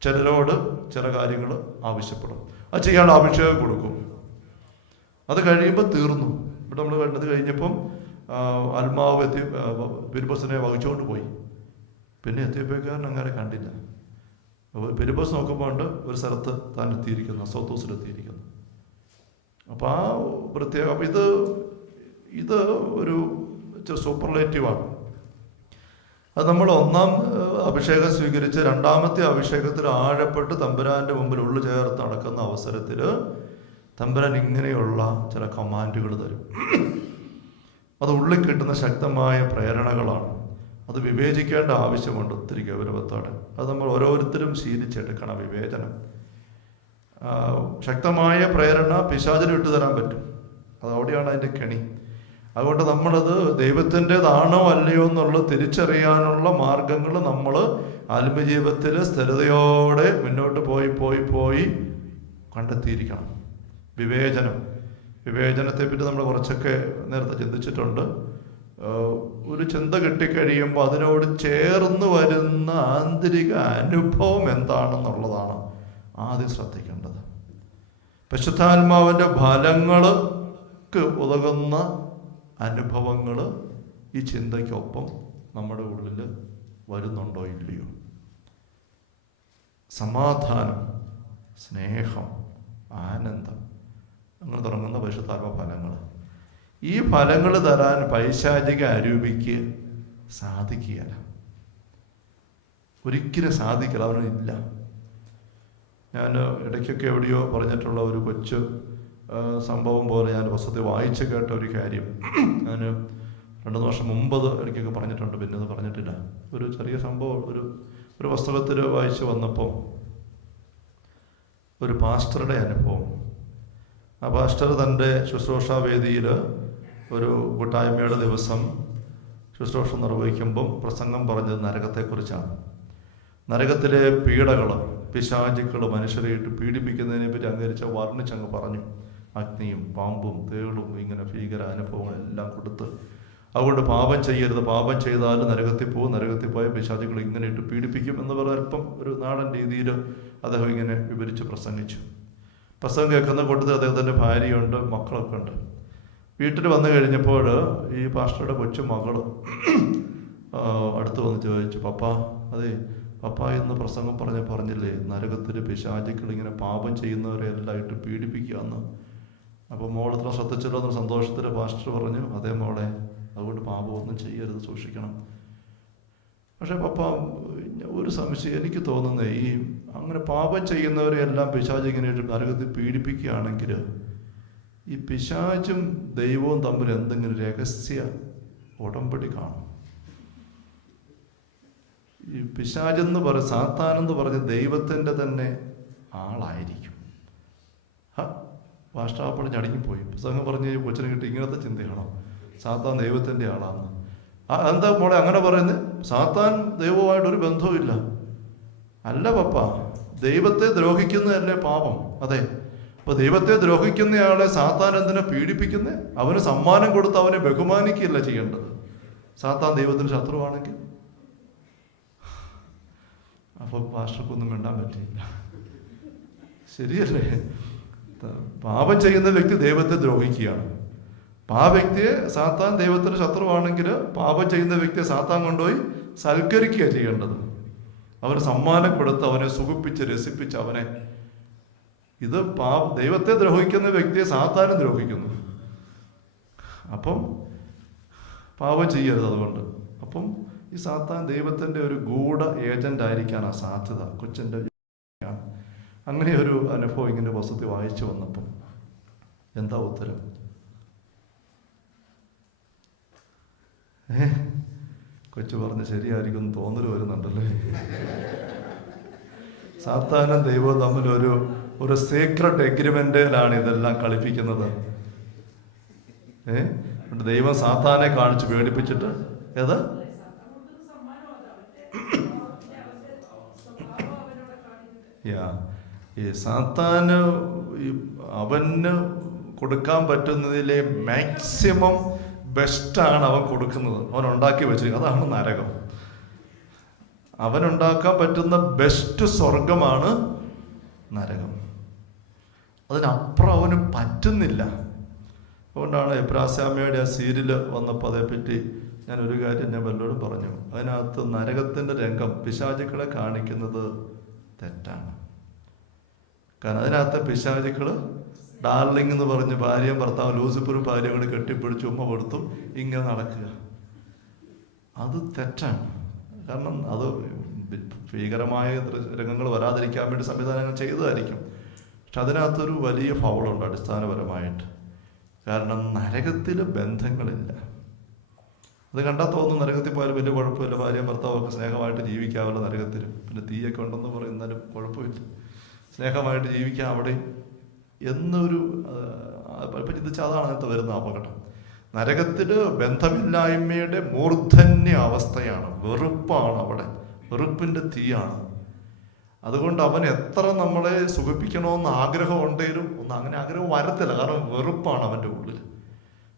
ചിലരോട് ചില കാര്യങ്ങൾ ആവശ്യപ്പെടും. അത് ചെയ്യാനുള്ള അഭിഷേകം കൊടുക്കും. അത് കഴിയുമ്പോൾ തീർന്നു. ഇവിടെ നമ്മൾ കണ്ടത് കഴിഞ്ഞപ്പം ആത്മാവ് ഫിലിപ്പോസിനെ വഹിച്ചുകൊണ്ട് പോയി. പിന്നെ എത്യോപ്യക്കാരൻ അങ്ങനെ കണ്ടില്ല. ഫിലിപ്പോസ് നോക്കുമ്പോൾ ഉണ്ട് ഒരു സ്ഥലത്ത് താൻ എത്തിയിരിക്കുന്നു, അസോത്തോസിലെത്തിയിരിക്കുന്നു. അപ്പം ആ പ്രത്യേകം. അപ്പം ഇത് ഒരു സൂപ്പർലേറ്റീവാണ്. അത് നമ്മൾ ഒന്നാം അഭിഷേകം സ്വീകരിച്ച് രണ്ടാമത്തെ അഭിഷേകത്തിൽ ആഴപ്പെട്ട് തമ്പുരാൻ്റെ മുമ്പിൽ ഉള്ളു ചേർത്ത് നടക്കുന്ന അവസരത്തിൽ തമ്പുരാൻ ഇങ്ങനെയുള്ള ചില കമാൻഡുകൾ തരും. അത് ഉള്ളിൽ കിട്ടുന്ന ശക്തമായ പ്രേരണകളാണ്. അത് വിവേചിക്കേണ്ട ആവശ്യമുണ്ട് ഒത്തിരി ഗൗരവത്തോടെ. അത് നമ്മൾ ഓരോരുത്തരും ശീലിച്ചെടുക്കണം. വിവേചനം, ശക്തമായ പ്രേരണ പിശാചിന് വിട്ടുതരാൻ പറ്റും. അതവിടെയാണ് അതിൻ്റെ കെണി. അതുകൊണ്ട് നമ്മളത് ദൈവത്തിൻ്റെതാണോ അല്ലയോ എന്നുള്ളത് തിരിച്ചറിയാനുള്ള മാർഗങ്ങൾ നമ്മൾ ആത്മജീവിതത്തിൽ സ്ഥിരതയോടെ മുന്നോട്ട് പോയി കണ്ടെത്തിയിരിക്കണം. വിവേചനം, വിവേചനത്തെപ്പറ്റി നമ്മൾ കുറച്ചൊക്കെ നേരത്തെ ചിന്തിച്ചിട്ടുണ്ട്. ഒരു ചിന്ത കിട്ടിക്കഴിയുമ്പോൾ അതിനോട് ചേർന്ന് വരുന്ന ആന്തരിക അനുഭവം എന്താണെന്നുള്ളതാണ് ആദ്യം ശ്രദ്ധിക്കേണ്ടത്. പരിശുദ്ധാത്മാവിൻ്റെ ഫലങ്ങൾക്ക് ഉതകുന്ന അനുഭവങ്ങൾ ഈ ചിന്തയ്ക്കൊപ്പം നമ്മുടെ ഉള്ളിൽ വരുന്നുണ്ടോ ഇല്ലയോ? സമാധാനം, സ്നേഹം, ആനന്ദം, അങ്ങനെ തുടങ്ങുന്ന പരിശുദ്ധാത്മ ഫലങ്ങൾ. ഈ ഫലങ്ങൾ തരാൻ പൈശാചിക അരൂപിക്ക് സാധിക്കുകയില്ല, ഒരിക്കലും സാധിക്കില്ല, അവനില്ല. ഞാൻ ഇടയ്ക്കൊക്കെ എവിടെയോ പറഞ്ഞിട്ടുള്ള ഒരു കൊച്ചു സംഭവം പോലെ ഞാൻ പുസ്തകത്തിൽ വായിച്ച് കേട്ട ഒരു കാര്യം ഞാൻ 2 വർഷം മുമ്പ് ഇടയ്ക്കൊക്കെ പറഞ്ഞിട്ടുണ്ട്, പിന്നെ അത് പറഞ്ഞിട്ടില്ല. ഒരു ചെറിയ സംഭവം ഒരു പുസ്തകത്തിൽ വായിച്ച് വന്നപ്പോൾ ഒരു പാസ്റ്ററുടെ അനുഭവം. ആ പാസ്റ്റർ തൻ്റെ ശുശ്രൂഷാ വേദിയിൽ ഒരു കൂട്ടായ്മയുടെ ദിവസം ശുശ്രൂഷ നിർവഹിക്കുമ്പം പ്രസംഗം പറഞ്ഞത് നരകത്തെക്കുറിച്ചാണ്. നരകത്തിലെ പീഡകൾ, പിശാചുക്കൾ മനുഷ്യരെ ഇട്ട് പീഡിപ്പിക്കുന്നതിനെ പറ്റി അംഗീകരിച്ച് വർണ്ണിച്ചങ്ങ് പറഞ്ഞു. അഗ്നിയും പാമ്പും തേളും ഇങ്ങനെ ഭീകര അനുഭവങ്ങളെല്ലാം കൊടുത്ത്, അതുകൊണ്ട് പാപം ചെയ്യരുത്, പാപം ചെയ്താൽ നരകത്തിൽ പോകും, നരകത്തിൽ പോയ പിശാചുക്കൾ ഇങ്ങനെ ഇട്ട് പീഡിപ്പിക്കും എന്ന് പറഞ്ഞ അല്പം ഒരു നാടൻ രീതിയിൽ അദ്ദേഹം ഇങ്ങനെ വിവരിച്ച് പ്രസംഗിച്ചു. പ്രസംഗം കേൾക്കുന്ന കൂട്ടത്തിൽ അദ്ദേഹത്തിൻ്റെ ഭാര്യയുണ്ട്, മക്കളൊക്കെ ഉണ്ട്. വീട്ടിൽ വന്നു കഴിഞ്ഞപ്പോൾ ഈ പാസ്റ്ററുടെ കൊച്ചു മകള് അടുത്ത് വന്ന് ചോദിച്ചു, പപ്പാ, അതെ പപ്പാ ഇന്ന് പ്രസംഗം പറഞ്ഞില്ലേ നരകത്തിൽ പിശാചുക്കൾ ഇങ്ങനെ പാപം ചെയ്യുന്നവരെ എല്ലാം ഇട്ട് പീഡിപ്പിക്കുകയെന്ന്. അപ്പോൾ മോളത്ര ശ്രദ്ധിച്ചല്ലോ എന്ന സന്തോഷത്തിൽ പാസ്റ്റർ പറഞ്ഞു, അതേ മോളെ, അതുകൊണ്ട് പാപമൊന്നും ചെയ്യരുത്, സൂക്ഷിക്കണം. പക്ഷെ പപ്പ, ഒരു സംശയം എനിക്ക് തോന്നുന്നത്, ഈ അങ്ങനെ പാപം ചെയ്യുന്നവരെ എല്ലാം പിശാച് ഇങ്ങനെ നരകത്തിൽ പീഡിപ്പിക്കുകയാണെങ്കിൽ ഈ പിശാചും ദൈവവും തമ്മിൽ എന്തെങ്കിലും രഹസ്യ ഉടമ്പടി കാണും. ഈ പിശാചെന്ന് സാത്താനെന്ന് പറഞ്ഞ ദൈവത്തിൻ്റെ തന്നെ ആളായിരിക്കും. പാഷ്ടാപ്പണി ചടങ്ങിപ്പോയി. പുസ്തകം പറഞ്ഞ് കൊച്ചിനെ കിട്ടി ഇങ്ങനത്തെ ചിന്തയാണോ, സാത്താൻ ദൈവത്തിൻ്റെ ആളാന്ന്? എന്താ മോളെ അങ്ങനെ പറയുന്നത്? സാത്താൻ ദൈവവുമായിട്ടൊരു ബന്ധവുമില്ല. അല്ല പപ്പ, ദൈവത്തെ ദ്രോഹിക്കുന്നതല്ലേ പാപം? അതെ. അപ്പോൾ ദൈവത്തെ ദ്രോഹിക്കുന്നയാളെ സാത്താൻ എന്തിനാ പീഡിപ്പിക്കുന്നത്? അവന് സമ്മാനം കൊടുത്ത് അവനെ ബഹുമാനിക്കുകയല്ല ചെയ്യേണ്ടത്. സാത്താൻ ദൈവത്തിന് ശത്രുവാണെങ്കിൽ അപ്പോൾ പാസ്റ്റർക്കൊന്നും മിണ്ടാൻ പറ്റില്ല. ശരിയല്ലേ? പാപം ചെയ്യുന്ന വ്യക്തി ദൈവത്തെ ദ്രോഹിക്കുകയാണ്. ആ വ്യക്തിയെ സാത്താൻ ദൈവത്തിന് ശത്രുവാണെങ്കിൽ പാപം ചെയ്യുന്ന വ്യക്തിയെ സാത്താൻ കൊണ്ടുപോയി സൽക്കരിക്കുക ചെയ്യേണ്ടത്. അവന് സമ്മാനം കൊടുത്ത് അവനെ സുഖിപ്പിച്ച് രസിപ്പിച്ച് അവനെ. ഇത് ദൈവത്തെ ദ്രോഹിക്കുന്ന വ്യക്തിയെ സാത്താനും ദ്രോഹിക്കുന്നു. അപ്പം പാപം ചെയ്യരുത്. അതുകൊണ്ട് അപ്പം ഈ സാത്താൻ ദൈവത്തിൻ്റെ ഒരു ഗൂഢ ഏജന്റ് ആയിരിക്കാനാണ് സാധ്യത. കൊച്ചിൻ്റെ അങ്ങനെ ഒരു അനുഭവം ഇങ്ങനെ പുസ്തകത്തിൽ വായിച്ചു വന്നപ്പം എന്താ ഉത്തരം? കൊച്ചു പറഞ്ഞ് ശരിയായിരിക്കും തോന്നൽ വരുന്നുണ്ടല്ലേ. സാത്താനും ദൈവവും തമ്മിൽ ഒരു സീക്രട്ട് എഗ്രിമെന്റിലാണ് ഇതെല്ലാം കളിപ്പിക്കുന്നത്. ദൈവം സാത്താനെ കാണിച്ച് പേടിപ്പിച്ചിട്ട് ഏത് ഈ സാത്താന് അവന് കൊടുക്കാൻ പറ്റുന്നതിലെ മാക്സിമം ബെസ്റ്റാണ് അവൻ കൊടുക്കുന്നത്. അവൻ ഉണ്ടാക്കി വെച്ചിരിക്കും. അതാണ് നരകം. അവനുണ്ടാക്കാൻ പറ്റുന്ന ബെസ്റ്റ് സ്വർഗമാണ് നരകം. അതിനപ്പുറം അവന് പറ്റുന്നില്ല. അതുകൊണ്ടാണ് എബ്രാസ്യാമ്മയുടെ ആ സീരിയൽ വന്നപ്പോൾ അതേപ്പറ്റി ഞാനൊരു കാര്യം ഞാൻ വല്ലവരും പറഞ്ഞു. അതിനകത്ത് നരകത്തിൻ്റെ രംഗം പിശാചുക്കളെ കാണിക്കുന്നത് തെറ്റാണ്. കാരണം അതിനകത്ത് പിശാചുക്കൾ ഡാർലിംഗ് എന്ന് പറഞ്ഞ് ഭാര്യയും ഭർത്താവും ലൂസിഫറും ഭാര്യയും കൂടി കെട്ടിപ്പിടിച്ച് ഉമ്മ കൊടുത്തു ഇങ്ങനെ നടക്കുക. അത് തെറ്റാണ്. കാരണം അത് ഭീകരമായ രംഗങ്ങൾ വരാതിരിക്കാൻ വേണ്ടി സംവിധാനങ്ങൾ ചെയ്തതായിരിക്കും. പക്ഷെ അതിനകത്തൊരു വലിയ ഫൗളുണ്ട് അടിസ്ഥാനപരമായിട്ട്. കാരണം നരകത്തിൽ ബന്ധങ്ങളില്ല. അത് കണ്ടാൽ തോന്നുന്നു നരകത്തിൽ പോയാലും വലിയ കുഴപ്പമില്ല, ഭാര്യയും ഭർത്താവൊക്കെ സ്നേഹമായിട്ട് ജീവിക്കാമല്ലോ നരകത്തിൽ. പിന്നെ തീയൊക്കെ ഉണ്ടെന്ന് പറയുന്നാലും കുഴപ്പമില്ല, സ്നേഹമായിട്ട് ജീവിക്കാം അവിടെ എന്നൊരു അല്പം ചിന്തിച്ചാൽ അതാണ് അങ്ങനത്തെ വരുന്ന അപകടം. നരകത്തിൽ ബന്ധമില്ലായ്മയുടെ മൂർധന്യ അവസ്ഥയാണ്, വെറുപ്പാണ്. അവിടെ വെറുപ്പിൻ്റെ തീയാണ്. അതുകൊണ്ട് അവൻ എത്ര നമ്മളെ സുഖിപ്പിക്കണമെന്ന് ആഗ്രഹം ഉണ്ടെങ്കിലും ഒന്നും അങ്ങനെ ആഗ്രഹം വരത്തില്ല, കാരണം വെറുപ്പാണ് അവൻ്റെ ഉള്ളിൽ.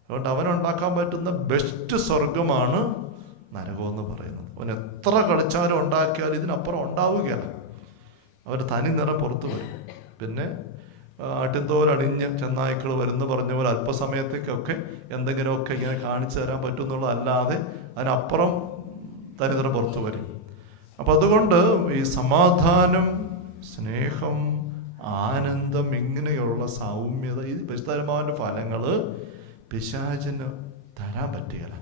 അതുകൊണ്ട് അവനുണ്ടാക്കാൻ പറ്റുന്ന ബെസ്റ്റ് സ്വർഗമാണ് നരകമെന്ന് പറയുന്നത്. അവൻ എത്ര കളിച്ചാലും ഉണ്ടാക്കിയാലും ഇതിനപ്പുറം ഉണ്ടാവുകയല്ല. അവൻ്റെ തനി നിറം പുറത്ത് വരും. പിന്നെ ആട്ടിൻതോലണിഞ്ഞ് ചെന്നായ്ക്കൾ വരുന്നു പറഞ്ഞ പോലെ അല്പസമയത്തേക്കൊക്കെ എന്തെങ്കിലുമൊക്കെ ഇങ്ങനെ കാണിച്ചു തരാൻ പറ്റുന്നുള്ളതല്ലാതെ അതിനപ്പുറം തനിനിറം പുറത്ത് വരും. അപ്പം അതുകൊണ്ട് ഈ സമാധാനം, സ്നേഹം, ആനന്ദം, ഇങ്ങനെയുള്ള സൗമ്യത, ഈ പരിശുദ്ധാത്മാവിൻ്റെ ഫലങ്ങൾ പിശാചിന് തരാൻ പറ്റുകയില്ല,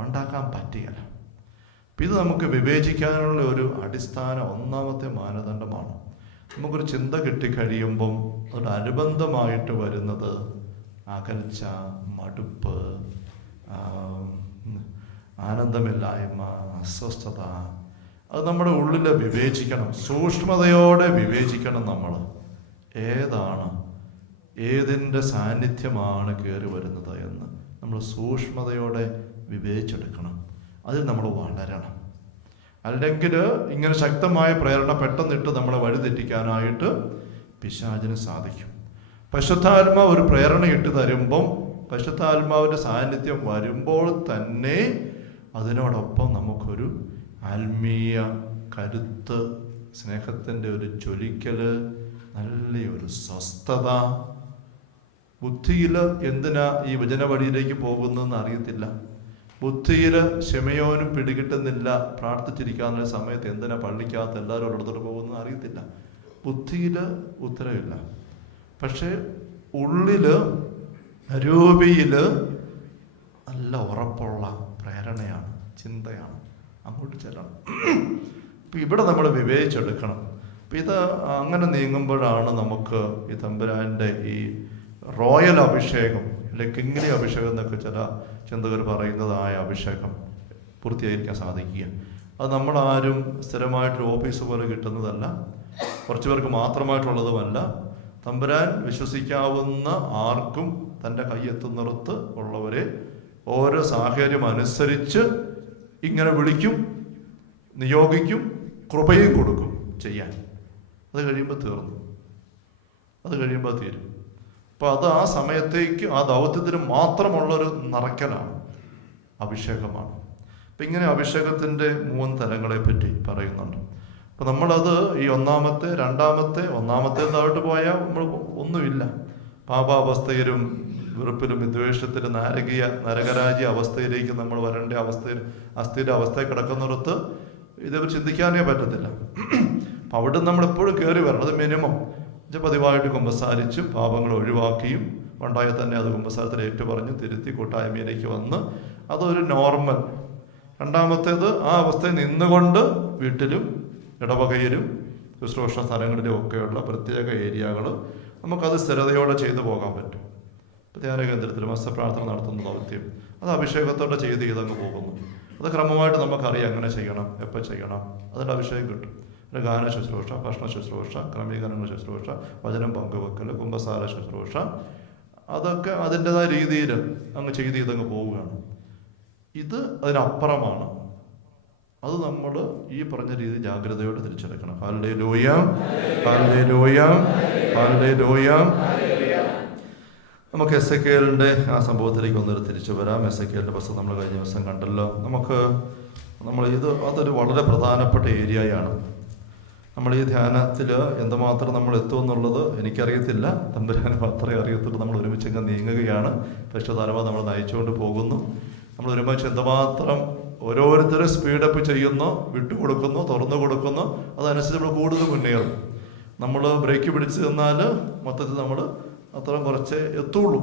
ഉണ്ടാക്കാൻ പറ്റുകയില്ല. അപ്പം ഇത് നമുക്ക് വിവേചിക്കാനുള്ള ഒരു അടിസ്ഥാന ഒന്നാമത്തെ മാനദണ്ഡമാണ്. നമുക്കൊരു ചിന്ത കിട്ടിക്കഴിയുമ്പം അതിനനുബന്ധമായിട്ട് വരുന്നത് അകൽച്ച, മടുപ്പ്, ആനന്ദമില്ലായ്മ, അസ്വസ്ഥത, അത് നമ്മുടെ ഉള്ളിൽ വിവേചിക്കണം, സൂക്ഷ്മതയോടെ വിവേചിക്കണം. നമ്മൾ ഏതിൻ്റെ സാന്നിധ്യമാണ് കയറി വരുന്നത് എന്ന് നമ്മൾ സൂക്ഷ്മതയോടെ വിവേചിച്ചെടുക്കണം. അതിൽ നമ്മൾ വളരണം. അല്ലെങ്കിൽ ഇങ്ങനെ ശക്തമായ പ്രേരണ പെട്ടെന്നിട്ട് നമ്മളെ വഴിതെറ്റിക്കാനായിട്ട് പിശാചിന് സാധിക്കും. പരിശുദ്ധാത്മാവ് ഒരു പ്രേരണ ഇട്ട് തരുമ്പം, പരിശുദ്ധാത്മാവിൻ്റെ സാന്നിധ്യം വരുമ്പോൾ തന്നെ അതിനോടൊപ്പം നമുക്കൊരു ആത്മീയ കരുത്ത്, സ്നേഹത്തിൻ്റെ ഒരു ജ്വലിക്കൽ, നല്ലൊരു സ്വസ്ഥത. ബുദ്ധിയിൽ എന്തിനാ ഈ വചനവഴിയിലേക്ക് പോകുന്നതെന്ന് അറിയത്തില്ല. ബുദ്ധിയിൽ ശമയോനും പിടികിട്ടുന്നില്ല, പ്രാർത്ഥിച്ചിരിക്കാവുന്ന സമയത്ത് എന്തിനാ പള്ളിക്കകത്ത് എല്ലാവരും ഒരിടത്തോട്ട് പോകുന്നത് അറിയത്തില്ല. ബുദ്ധിയിൽ ഉത്തരവില്ല. പക്ഷെ ഉള്ളിൽ, രൂപയിൽ നല്ല ഉറപ്പുള്ള പ്രേരണയാണ്, ചിന്തയാണ്, അങ്ങോട്ട് ചെല്ലണം. അപ്പം ഇവിടെ നമ്മൾ വിവേചിച്ചെടുക്കണം. അപ്പം ഇത് അങ്ങനെ നീങ്ങുമ്പോഴാണ് നമുക്ക് ഈ തമ്പുരാൻ്റെ ഈ റോയൽ അഭിഷേകം, അല്ലെങ്കിൽ കിങ്ങിണി അഭിഷേകം എന്നൊക്കെ ചില ചിന്തകർ പറയുന്നതായ അഭിഷേകം പൂർത്തിയായിരിക്കാൻ സാധിക്കുക. അത് നമ്മളാരും സ്ഥിരമായിട്ടൊരു ഓഫീസ് പോലെ കിട്ടുന്നതല്ല, കുറച്ച് പേർക്ക് മാത്രമായിട്ടുള്ളതുമല്ല. തമ്പുരാൻ വിശ്വസിക്കാവുന്ന ആർക്കും തൻ്റെ കൈയെത്തുന്നിടത്ത് ഉള്ളവരെ ഓരോ സാഹചര്യം അനുസരിച്ച് ഇങ്ങനെ വിളിക്കും, നിയോഗിക്കും, കൃപയും കൊടുക്കും ചെയ്യാൻ. അത് കഴിയുമ്പോൾ തീർന്നു, അത് കഴിയുമ്പോൾ തീരും. അപ്പോൾ അത് ആ സമയത്തേക്ക് ആ ദൗത്യത്തിന് മാത്രമുള്ളൊരു നിറയ്ക്കലാണ്, അഭിഷേകമാണ്. അപ്പം ഇങ്ങനെ അഭിഷേകത്തിൻ്റെ 3 തലങ്ങളെ പറ്റി പറയുന്നുണ്ട്. അപ്പം നമ്മളത് ഈ ഒന്നാമത്തേതായിട്ട് പോയാൽ നമ്മൾ ഒന്നുമില്ല. പാപാവസ്ഥയിലും വെറുപ്പിലും വിദ്വേഷത്തിലും നരകരാജ്യ അവസ്ഥയിലേക്ക് നമ്മൾ വരേണ്ട അവസ്ഥയിൽ, അസ്ഥിര അവസ്ഥയിൽ കിടക്കുന്നിടത്ത് ഇതേപോലെ ചിന്തിക്കാനേ പറ്റത്തില്ല. അപ്പം അവിടെ നമ്മളെപ്പോഴും കയറി വരണം. അത് മിനിമം പതിവായിട്ട് കുമ്പസാരിച്ചും പാപങ്ങൾ ഒഴിവാക്കിയും ഉണ്ടായാൽ തന്നെ അത് കുമ്പസാരത്തിൽ ഏറ്റുപറഞ്ഞ് തിരുത്തി കൂട്ടായ്മയിലേക്ക് വന്ന് അതൊരു നോർമൽ. രണ്ടാമത്തേത് ആ അവസ്ഥയിൽ നിന്നുകൊണ്ട് വീട്ടിലും ഇടവകയിലും ശുശ്രൂഷ സ്ഥലങ്ങളിലും ഒക്കെയുള്ള പ്രത്യേക ഏരിയകൾ നമുക്കത് സ്ഥിരതയോടെ ചെയ്തു പോകാൻ പറ്റും. ധ്യാന കേന്ദ്രത്തിലും പ്രാർത്ഥന നടത്തുന്ന ദൗത്യം അത് അഭിഷേകത്തോടെ ചെയ്തങ്ങ് പോകുന്നു. അത് ക്രമമായിട്ട് നമുക്കറിയാം എങ്ങനെ ചെയ്യണം, എപ്പോൾ ചെയ്യണം. അതിൻ്റെ അഭിഷേകം കിട്ടും. പിന്നെ ഗാന ശുശ്രൂഷ, ഭക്ഷണ ശുശ്രൂഷ, ക്രമീകരണ ശുശ്രൂഷ, വചനം പങ്കുവെക്കൽ, കുമ്പസാര ശുശ്രൂഷ, അതൊക്കെ അതിൻ്റെതായ രീതിയിൽ അങ്ങ് ചെയ്തങ്ങ് പോവുകയാണ്. ഇത് അതിനപ്പുറമാണ്. അത് നമ്മൾ ഈ പറഞ്ഞ രീതി ജാഗ്രതയോടെ തിരിച്ചെടുക്കണം. Hallelujah, hallelujah, hallelujah. നമുക്ക് എസെക്കിയേലിൻ്റെ ആ സംഭവത്തിലേക്ക് ഒന്നൊരു തിരിച്ചു വരാം. എസെക്കിയേലിൻ്റെ പുസ്തകം നമ്മൾ കഴിഞ്ഞ ദിവസം കണ്ടല്ലോ. അതൊരു വളരെ പ്രധാനപ്പെട്ട ഏരിയയാണ്. നമ്മൾ ഈ ധ്യാനത്തിൽ എന്തുമാത്രം നമ്മൾ എത്തുമെന്നുള്ളത് എനിക്കറിയത്തില്ല, തമ്പുരാന് മാത്രമേ അറിയത്തുള്ളൂ. നമ്മൾ ഒരുമിച്ച് ഇങ്ങനെ നീങ്ങുകയാണ്. പരിശുദ്ധാത്മാവ് നമ്മൾ നയിച്ചുകൊണ്ട് പോകുന്നു. നമ്മൾ ഒരുമിച്ച് എന്തുമാത്രം ഓരോരുത്തരും സ്പീഡപ്പ് ചെയ്യുന്നു, വിട്ടുകൊടുക്കുന്നു, തുറന്നു കൊടുക്കുന്നു, അതനുസരിച്ച് നമ്മൾ കൂടുതൽ മുന്നേറും. നമ്മൾ ബ്രേക്ക് പിടിച്ച് നിന്നാൽ മൊത്തത്തിൽ നമ്മൾ അത്രയും കുറച്ചേ എത്തുള്ളൂ.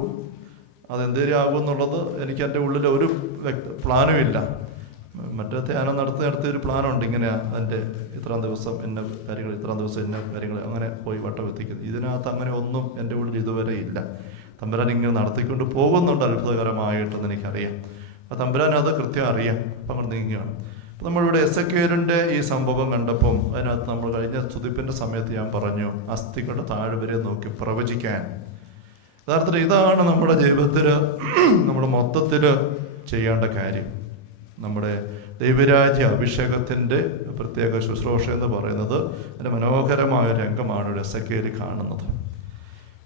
അതെന്തേലും ആകുമെന്നുള്ളത് എനിക്ക് എൻ്റെ ഉള്ളിൽ ഒരു പ്ലാനും ഇല്ല. മറ്റേ ധ്യാനം നടത്തിയൊരു പ്ലാനുണ്ട്, ഇങ്ങനെ അതിൻ്റെ ഇത്രാം ദിവസം ഇന്ന കാര്യങ്ങൾ, ഇത്രാം ദിവസം ഇന്ന കാര്യങ്ങൾ, അങ്ങനെ പോയി വട്ടം എത്തിക്കുന്നു. ഇതിനകത്ത് അങ്ങനെ ഒന്നും എൻ്റെ ഉള്ളിൽ ഇതുവരെ ഇല്ല. തമ്പുരാൻ ഇങ്ങനെ നടത്തിക്കൊണ്ട് പോകുന്നുണ്ട് അത്ഭുതകരമായിട്ടെന്ന് എനിക്കറിയാം. ആ തമ്പുരാൻ അത് കൃത്യം അറിയാം. അപ്പം അങ്ങനെ നീങ്ങുകയാണ്. അപ്പം നമ്മളിവിടെ എസെക്കിയേലിൻ്റെ ഈ സംഭവം കണ്ടപ്പം അതിനകത്ത് നമ്മൾ കഴിഞ്ഞ സ്തുതിപ്പിൻ്റെ സമയത്ത് ഞാൻ പറഞ്ഞു, അസ്ഥികളുടെ താഴ്വരെ നോക്കി പ്രവചിക്കാൻ. യഥാർത്ഥത്തിൽ ഇതാണ് നമ്മുടെ ജീവിതത്തിൽ നമ്മൾ മൊത്തത്തിൽ ചെയ്യേണ്ട കാര്യം. നമ്മുടെ ദൈവരാജ്യ അഭിഷേകത്തിൻ്റെ പ്രത്യേക ശുശ്രൂഷ എന്ന് പറയുന്നത് അതിൻ്റെ മനോഹരമായ രംഗമാണ് എസെക്കിയേൽ കാണുന്നത്.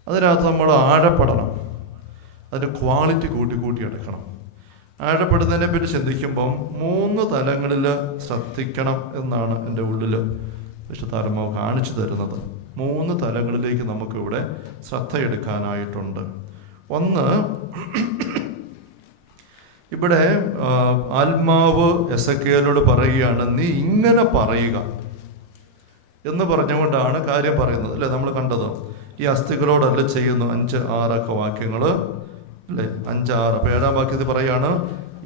അതിനകത്ത് നമ്മൾ ആഴപ്പെടണം, അതിൻ്റെ ക്വാളിറ്റി കൂട്ടി എടുക്കണം. ആഴപ്പെടുന്നതിനെ പറ്റി ചിന്തിക്കുമ്പം 3 തലങ്ങളിൽ ശ്രദ്ധിക്കണം എന്നാണ് എൻ്റെ ഉള്ളിൽ വിശുദ്ധാത്മാവ് കാണിച്ചു തരുന്നത്. 3 തലങ്ങളിലേക്ക് നമുക്കിവിടെ ശ്രദ്ധയെടുക്കാനായിട്ടുണ്ട്. ഒന്ന്, ഇവിടെ ആത്മാവ് എസെക്കിയേലിനോട് പറയുകയാണ്, നീ ഇങ്ങനെ പറയുക എന്ന് പറഞ്ഞുകൊണ്ടാണ് കാര്യം പറയുന്നത് അല്ലേ. നമ്മൾ കണ്ടത് ഈ അസ്ഥികളോടല്ല ചെയ്യുന്നു 5-6 വാക്യങ്ങൾ അല്ലേ, 5-6. അപ്പോൾ 7-ാം വാക്യത്തിൽ പറയാണ്,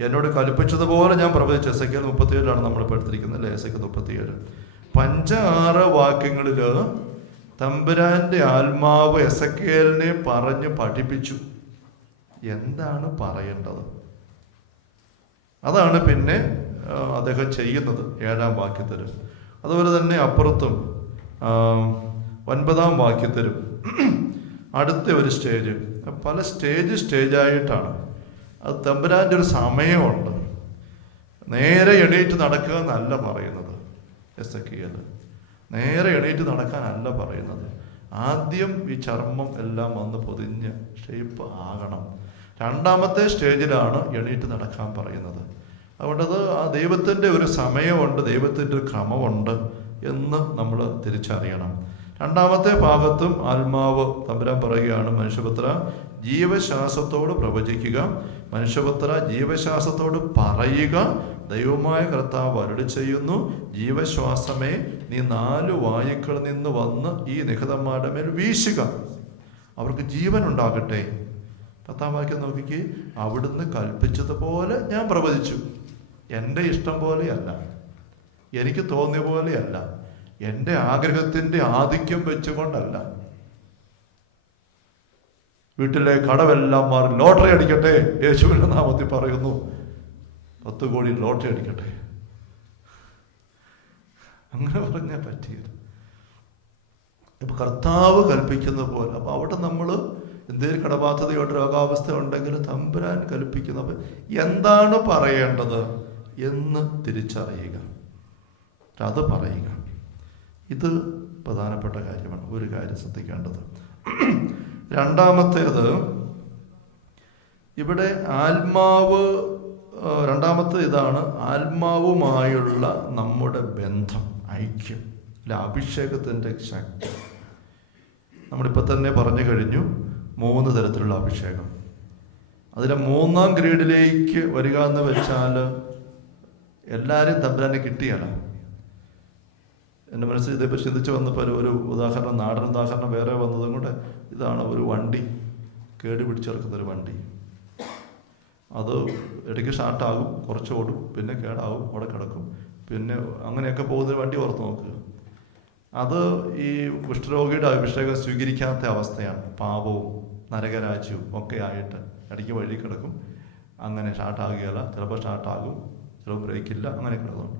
എന്നോട് കൽപ്പിച്ചതുപോലെ ഞാൻ പ്രവചിച്ചു. എസെക്കിയേൽ 37 നമ്മൾ പഠിത്തിരിക്കുന്നത് അല്ലേ, എസെക്കിയേൽ 37. 5-6 വാക്യങ്ങളിൽ തമ്പുരാന്റെ ആത്മാവ് എസെക്കിയേലിനെ പറഞ്ഞ് പഠിപ്പിച്ചു എന്താണ് പറയേണ്ടത്. അതാണ് പിന്നെ അദ്ദേഹം ചെയ്യുന്നത് 7-ാം വാക്യത്തിലും. അതുപോലെ തന്നെ അപ്പുറത്തും 9-ാം വാക്യത്തിലും അടുത്ത ഒരു സ്റ്റേജ്, പല സ്റ്റേജായിട്ടാണ്. അത് തമ്പുരാൻ്റെ ഒരു സമയമുണ്ട്. നേരെ എണീറ്റ് നടക്കുക എന്നല്ല പറയുന്നത് എസെക്കിയേൽ. നേരെ എണീറ്റ് നടക്കാനല്ല പറയുന്നത്. ആദ്യം ഈ ചർമ്മം എല്ലാം വന്ന് പൊതിഞ്ഞ് ഷേപ്പ് ആകണം. 2ാമത്തെ സ്റ്റേജിലാണ് എണീറ്റ് നടക്കാൻ പറയുന്നത്. അതുകൊണ്ടത് ആ ദൈവത്തിൻ്റെ ഒരു സമയമുണ്ട്, ദൈവത്തിൻ്റെ ഒരു ക്രമമുണ്ട് എന്ന് നമ്മൾ തിരിച്ചറിയണം. 2ാമത്തെ ഭാഗത്തും ആത്മാവ് തമ്പുരാൻ പറയുകയാണ്, മനുഷ്യപുത്ര ജീവശ്വാസത്തോട് പ്രവചിക്കുക, മനുഷ്യപുത്ര ജീവശ്വാസത്തോട് പറയുക, ദൈവമായ കർത്താവ് അരുളി ചെയ്യുന്നു, ജീവശ്വാസമേ നീ 4 വായുക്കളിൽ നിന്ന് വന്ന് ഈ നിഹതന്മാരുടെ മേൽ വീശുക, അവർക്ക് ജീവൻ ഉണ്ടാകട്ടെ. 10-ാം വാക്യം നോക്കിക്ക്, അവിടുന്ന് കൽപ്പിച്ചതുപോലെ ഞാൻ പ്രവചിച്ചു. എൻ്റെ ഇഷ്ടം പോലെയല്ല, എനിക്ക് തോന്നിയ പോലെയല്ല, എൻ്റെ ആഗ്രഹത്തിൻ്റെ ആധിക്യം വെച്ചുകൊണ്ടല്ല. വീട്ടിലെ കടവെല്ലാം മാറി ലോട്ടറി അടിക്കട്ടെ, യേശുവിൻ്റെ നാമത്തിൽ പറയുന്നു, 10 കോടി ലോട്ടറി അടിക്കട്ടെ. അങ്ങനെ പറഞ്ഞാൽ പറ്റിയത്. ഇപ്പൊ കർത്താവ് കൽപ്പിക്കുന്ന പോലെ. അപ്പൊ അവിടെ നമ്മൾ എന്തെങ്കിലും കടബാധ്യതയോടെ രോഗാവസ്ഥ ഉണ്ടെങ്കിൽ തമ്പുരാൻ കൽപ്പിക്കുന്ന എന്താണ് പറയേണ്ടത് എന്ന് തിരിച്ചറിയുക, അത് പറയുക. ഇത് പ്രധാനപ്പെട്ട കാര്യമാണ്. ഒരു കാര്യം ശ്രദ്ധിക്കേണ്ടത്. 2ാമത്തേത്, ഇവിടെ ആത്മാവ്, 2ാമത്തെ ഇതാണ് ആത്മാവുമായുള്ള നമ്മുടെ ബന്ധം, ഐക്യം, അല്ല അഭിഷേകത്തിൻ്റെ ശക്തി. നമ്മളിപ്പോൾ തന്നെ പറഞ്ഞു കഴിഞ്ഞു 3 തരത്തിലുള്ള അഭിഷേകം. അതിലെ 3-ാം ഗ്രേഡിലേക്ക് വരിക എന്ന് വെച്ചാൽ എല്ലാവരും തമ്പുരാനെ കിട്ടിയല്ല. എൻ്റെ മനസ്സിൽ ഇതേപ്പറ്റി ചിന്തിച്ച് വന്നപ്പോൾ ഒരു ഉദാഹരണം, നാടൻ ഉദാഹരണം വേറെ വന്നതും കൂടെ ഇതാണ്. ഒരു വണ്ടി കേട് പിടിച്ചെടുക്കുന്നൊരു വണ്ടി, അത് ഇടയ്ക്ക് സ്റ്റാർട്ടാകും, കുറച്ച് ഓടും, പിന്നെ കേടാവും, അവിടെ കിടക്കും, പിന്നെ അങ്ങനെയൊക്കെ പോകുന്നൊരു വണ്ടി ഓർത്ത് നോക്കുക. അത് ഈ കുഷ്ഠരോഗിയുടെ അഭിഷേകം സ്വീകരിക്കാത്ത അവസ്ഥയാണ്. പാപവും നരകരാജ്യവും ഒക്കെ ആയിട്ട് ഇടയ്ക്ക് വഴി കിടക്കും, അങ്ങനെ സ്റ്റാർട്ടാകുകയില്ല, ചിലപ്പോൾ സ്റ്റാർട്ടാകും, ചിലപ്പോൾ ബ്രേക്കില്ല, അങ്ങനെ കിടക്കും.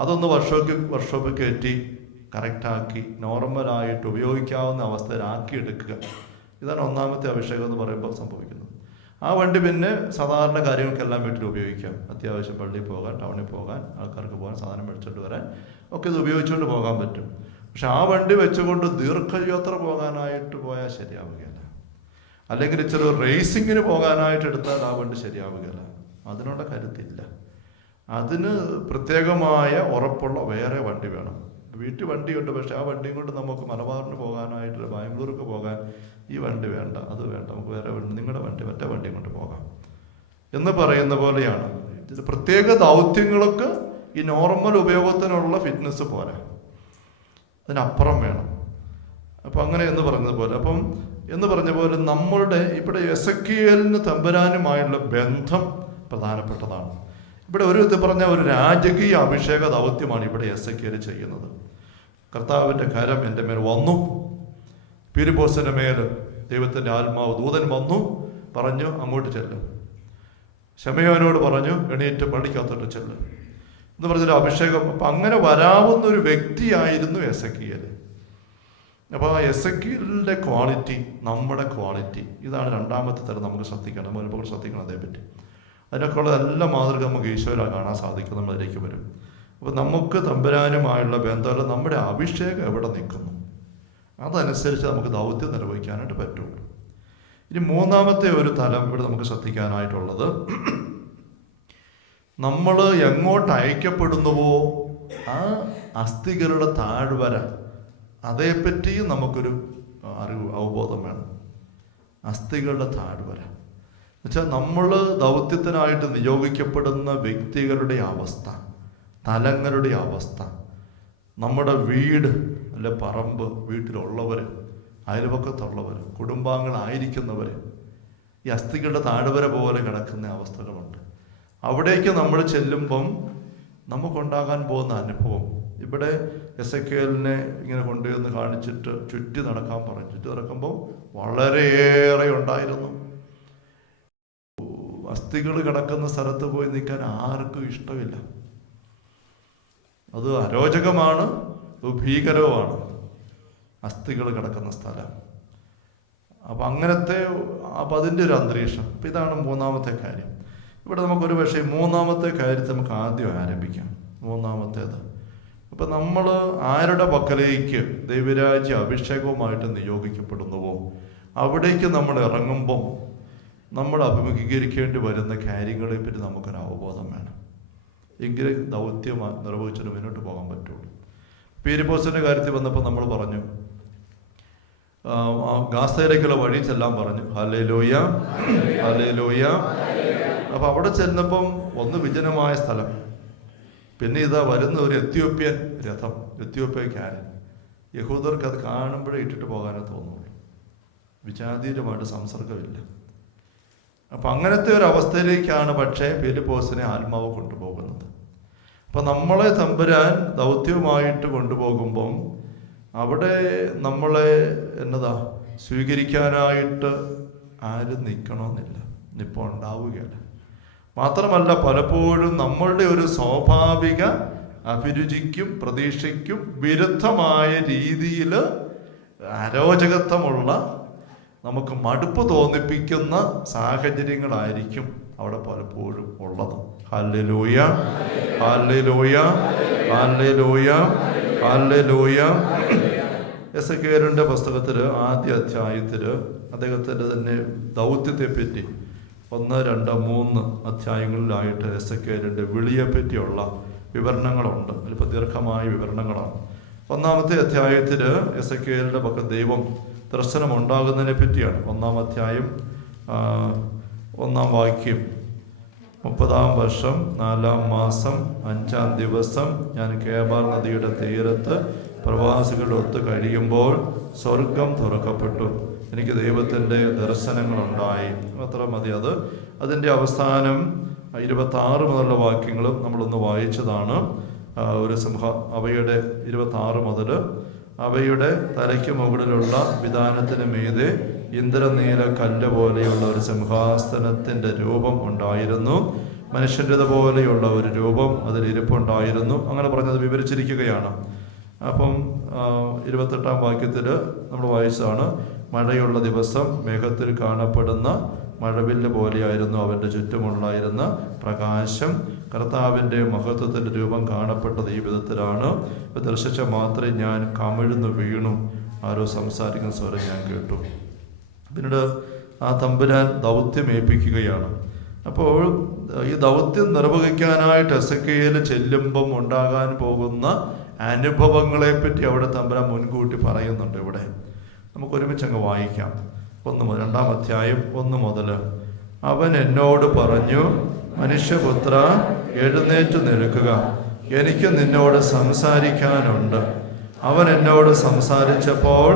അതൊന്ന് വർക്ക്ഷോപ്പിൽ കയറ്റി കറക്റ്റാക്കി നോർമലായിട്ട് ഉപയോഗിക്കാവുന്ന അവസ്ഥയിലാക്കി എടുക്കുക. ഇതാണ് 1ാമത്തെ അഭിഷേകം എന്ന് പറയുമ്പോൾ സംഭവിക്കുന്നത്. ആ വണ്ടി പിന്നെ സാധാരണ കാര്യങ്ങൾക്കെല്ലാം വീട്ടിൽ ഉപയോഗിക്കാം. അത്യാവശ്യം പള്ളിയിൽ പോകാൻ, ടൗണിൽ പോകാൻ, ആൾക്കാർക്ക് പോകാൻ, സാധനം മേടിച്ചുകൊണ്ട് വരാൻ ഒക്കെ ഇത് ഉപയോഗിച്ചുകൊണ്ട് പോകാൻ പറ്റും. പക്ഷെ ആ വണ്ടി വെച്ചുകൊണ്ട് ദീർഘയാത്ര പോകാനായിട്ട് പോയാൽ ശരിയാവുകയില്ല. അല്ലെങ്കിൽ ഇച്ചിരി റേസിങ്ങിന് പോകാനായിട്ട് എടുത്താൽ ആ വണ്ടി ശരിയാവുകയില്ല. അതിനുള്ള കരുത്തില്ല. അതിന് പ്രത്യേകമായ ഉറപ്പുള്ള വേറെ വണ്ടി വേണം. വീട്ടിൽ വണ്ടിയുണ്ട്, പക്ഷെ ആ വണ്ടിയും കൊണ്ട് നമുക്ക് മലബാറിന് പോകാനായിട്ട്, ബാംഗ്ലൂർക്ക് പോകാൻ ഈ വണ്ടി വേണ്ട, അത് വേണ്ട, നമുക്ക് വേറെ വണ്ടി, നിങ്ങളുടെ വണ്ടി, മറ്റേ വണ്ടിയും കൊണ്ട് പോകാം എന്ന് പറയുന്ന പോലെയാണ്. ഇത് പ്രത്യേക ദൗത്യങ്ങൾക്ക് ഈ നോർമൽ ഉപയോഗത്തിനുള്ള ഫിറ്റ്നസ് പോരാ, അതിനപ്പുറം വേണം. അപ്പം അങ്ങനെ എന്ന് പറഞ്ഞതുപോലെ, അപ്പം എന്ന് പറഞ്ഞ പോലെ നമ്മളുടെ ഇവിടെ എസെക്കിയേലിന് തമ്പുരാനുമായുള്ള ബന്ധം പ്രധാനപ്പെട്ടതാണ്. ഇവിടെ ഒരു ഇത് പറഞ്ഞ ഒരു രാജകീയ അഭിഷേക ദൗത്യമാണ് ഇവിടെ എസെക്കിയേൽ ചെയ്യുന്നത്. കർത്താവിൻ്റെ കരം എൻ്റെ മേൽ വന്നു, പീലിപ്പോസിൻ്റെ മേൽ ദൈവത്തിൻ്റെ ആത്മാവ് ദൂതൻ വന്നു, പറഞ്ഞു അങ്ങോട്ട് ചെല്ലും. ശമയോനോട് പറഞ്ഞു എണീറ്റ് പള്ളിക്കകത്തോട്ട് ചെല്ലും എന്ന് പറഞ്ഞൊരു അഭിഷേകം. അപ്പം അങ്ങനെ വരാവുന്ന ഒരു വ്യക്തിയായിരുന്നു എസെക്കിയേൽ. അപ്പോൾ ആ എസെക്കിയേലിൻ്റെ ക്വാളിറ്റി, നമ്മുടെ ക്വാളിറ്റി, ഇതാണ് 2ാമത്തെ തരം നമുക്ക് ശ്രദ്ധിക്കണം. മുൻപോട്ട് ശ്രദ്ധിക്കണം അതേപറ്റി. അതിനൊക്കെയുള്ള എല്ലാ മാതൃക നമുക്ക് ഈശോയിലാണ് കാണാൻ സാധിക്കും. നമ്മളിലേക്ക് വരും. അപ്പോൾ നമുക്ക് തമ്പുരാനുമായുള്ള ബന്ധമല്ല, നമ്മുടെ അഭിഷേകം എവിടെ നിൽക്കുന്നു അതനുസരിച്ച് നമുക്ക് ദൗത്യം നിർവഹിക്കാനായിട്ട് പറ്റുള്ളൂ. ഇനി മൂന്നാമത്തെ ഒരു തലം ഇവിടെ നമുക്ക് ശ്രദ്ധിക്കാനായിട്ടുള്ളത്, നമ്മൾ എങ്ങോട്ട് അയക്കപ്പെടുന്നുവോ ആ അസ്ഥികളുടെ താഴ്വര, അതേപ്പറ്റിയും നമുക്കൊരു അവബോധം വേണം. അസ്ഥികളുടെ താഴ്വര എന്നുവെച്ചാൽ നമ്മൾ ദൗത്യത്തിനായിട്ട് നിയോഗിക്കപ്പെടുന്ന വ്യക്തികളുടെ അവസ്ഥ, തലങ്ങളുടെ അവസ്ഥ, നമ്മുടെ വീട് അല്ലെ പറമ്പ്, വീട്ടിലുള്ളവർ, അയൽപക്കത്തുള്ളവർ, കുടുംബാംഗങ്ങളായിരിക്കുന്നവർ, ഈ അസ്ഥികളുടെ താഴ്വര പോലെ കിടക്കുന്ന അവസ്ഥകളുണ്ട്. അവിടേക്ക് നമ്മൾ ചെല്ലുമ്പം നമുക്കുണ്ടാകാൻ പോകുന്ന അനുഭവം, ഇവിടെ എസെക്കിയേലിനെ ഇങ്ങനെ കൊണ്ടുവന്ന് കാണിച്ചിട്ട് ചുറ്റി നടക്കാൻ പറഞ്ഞു. ചുറ്റി നടക്കുമ്പോൾ വളരെയേറെ ഉണ്ടായിരുന്നു. അസ്ഥികൾ കിടക്കുന്ന സ്ഥലത്ത് പോയി നിൽക്കാൻ ആർക്കും ഇഷ്ടമില്ല. അത് അരോചകമാണ്, ഭീകരവുമാണ് അസ്ഥികൾ കിടക്കുന്ന സ്ഥലം. അപ്പം അതിൻ്റെ ഒരു അന്തരീക്ഷം. അപ്പം ഇതാണ് മൂന്നാമത്തെ കാര്യം. ഇവിടെ നമുക്കൊരു പക്ഷേ മൂന്നാമത്തെ കാര്യത്തെ നമുക്ക് ആദ്യം ആരംഭിക്കാം. മൂന്നാമത്തേത്, അപ്പം നമ്മൾ ആരുടെ പക്കലേക്ക് ദൈവരാജ്യ അഭിഷേകവുമായിട്ട് നിയോഗിക്കപ്പെടുന്നുവോ അവിടേക്ക് നമ്മൾ ഇറങ്ങുമ്പം നമ്മൾ അഭിമുഖീകരിക്കേണ്ടി വരുന്ന കാര്യങ്ങളെപ്പറ്റി നമുക്കൊരു അവബോധം വേണം. എങ്കിലേ ദൗത്യം നിർവഹിച്ചിട്ട് മുന്നോട്ട് പോകാൻ പറ്റുള്ളൂ. പീലിപ്പോസിൻ്റെ കാര്യത്തിൽ വന്നപ്പോൾ നമ്മൾ പറഞ്ഞു, ഗാസയിലേക്കുള്ള വഴി ചെല്ലാൻ പറഞ്ഞു. Hallelujah, hallelujah. അപ്പം അവിടെ ചെന്നപ്പം ഒന്ന് വിജനമായ സ്ഥലം, പിന്നെ ഇതാ വരുന്ന ഒരു എത്യോപ്യൻ രഥം, എത്യോപ്യക്കാരൻ. യഹൂദർക്ക് അത് കാണുമ്പോഴേ ഇട്ടിട്ട് പോകാനേ തോന്നുള്ളൂ, വിജാതീയമായിട്ട് സംസർഗമില്ല. അപ്പം അങ്ങനത്തെ ഒരു അവസ്ഥയിലേക്കാണ് പക്ഷേ ഫിലിപ്പോസിനെ ആത്മാവ് കൊണ്ടുപോകുന്നത്. അപ്പം നമ്മളെ തമ്പുരാൻ ദൗത്യവുമായിട്ട് കൊണ്ടുപോകുമ്പം അവിടെ നമ്മളെ സ്വീകരിക്കാനായിട്ട് ആരും നിൽക്കണമെന്നില്ല, ഇപ്പോൾ ഉണ്ടാവുകയല്ല. മാത്രമല്ല പലപ്പോഴും നമ്മളുടെ ഒരു സ്വാഭാവിക അഭിരുചിക്കും പ്രതീക്ഷയ്ക്കും വിരുദ്ധമായ രീതിയിൽ അരോചകത്വമുള്ള, നമുക്ക് മടുപ്പ് തോന്നിപ്പിക്കുന്ന സാഹചര്യങ്ങളായിരിക്കും അവിടെ പലപ്പോഴും ഉള്ളത്. Hallelujah, hallelujah, hallelujah, hallelujah. എസെക്കിയേലിന്റെ പുസ്തകത്തിൽ ആദ്യ അധ്യായത്തിൽ അദ്ദേഹത്തിൻ്റെ തന്നെ ദൗത്യത്തെപ്പറ്റി 1, 2, 3 അധ്യായങ്ങളിലായിട്ട് എസെക്കിയേലിന്റെ വിളിയെപ്പറ്റിയുള്ള വിവരണങ്ങളുണ്ട്. അതിലിപ്പോൾ ദീർഘമായ വിവരണങ്ങളാണ്. 1-ാമത്തെ അധ്യായത്തിൽ എസെക്കിയേലിന്റെ പക്കൽ ദൈവം ദർശനം ഉണ്ടാകുന്നതിനെ പറ്റിയാണ്. 1-ാം അധ്യായം 1-ാം വാക്യം, 30-ാം വർഷം 4-ാം മാസം 5-ാം ദിവസം ഞാൻ കേബാർ നദിയുടെ തീരത്ത് പ്രവാസികളുടെ ഒത്ത് കഴിയുമ്പോൾ സ്വർഗം തുറക്കപ്പെട്ടു, എനിക്ക് ദൈവത്തിൻ്റെ ദർശനങ്ങളുണ്ടായി. അത്ര മതി. അതിൻ്റെ അവസാനം 26 മുതലുള്ള വാക്യങ്ങളും നമ്മളൊന്ന് വായിച്ചതാണ്. അവയുടെ 26 മുതൽ, അവയുടെ തലയ്ക്ക് മുകളിലുള്ള വിധാനത്തിന് മീതെ ഇന്ദ്രനീല കല്ല് പോലെയുള്ള ഒരു സിംഹാസനത്തിൻ്റെ രൂപം ഉണ്ടായിരുന്നു, മനുഷ്യൻ്റെത് പോലെയുള്ള ഒരു രൂപം അതിലിരിപ്പുണ്ടായിരുന്നു. അങ്ങനെ പറഞ്ഞത് വിവരിച്ചിരിക്കുകയാണ്. അപ്പം 28-ാം വാക്യത്തിൽ നമ്മൾ വായിച്ചതാണ്, മഴയുള്ള ദിവസം മേഘത്തിൽ കാണപ്പെടുന്ന മഴവില്ല് പോലെയായിരുന്നു അവൻ്റെ ചുറ്റുമുണ്ടായിരുന്ന പ്രകാശം. കർത്താവിൻ്റെ മഹത്വത്തിൻ്റെ രൂപം കാണപ്പെട്ടത് ഈ വിധത്തിലാണ്, ദർശിച്ച മാത്രമേ ഞാൻ കമിഴ്ന്നു വീണു, ആരോ സംസാരിക്കുന്ന സ്വരം ഞാൻ കേട്ടു. പിന്നീട് ആ തമ്പുരാൻ ദൗത്യം ഏൽപ്പിക്കുകയാണ്. അപ്പോൾ ഈ ദൗത്യം നിർവഹിക്കാനായിട്ട് എസെക്കിയേൽ ചെല്ലുമ്പം ഉണ്ടാകാൻ പോകുന്ന അനുഭവങ്ങളെപ്പറ്റി അവിടെ തമ്പുരാൻ മുൻകൂട്ടി പറയുന്നുണ്ട്. ഇവിടെ നമുക്ക് ഒരുമിച്ചങ്ങ് വായിക്കാം. 2-ാം അധ്യായം 1 മുതൽ. അവൻ എന്നോട് പറഞ്ഞു, മനുഷ്യപുത്ര, എഴുന്നേറ്റ് നിൽക്കുക, എനിക്ക് നിന്നോട് സംസാരിക്കാനുണ്ട്. അവൻ എന്നോട് സംസാരിച്ചപ്പോൾ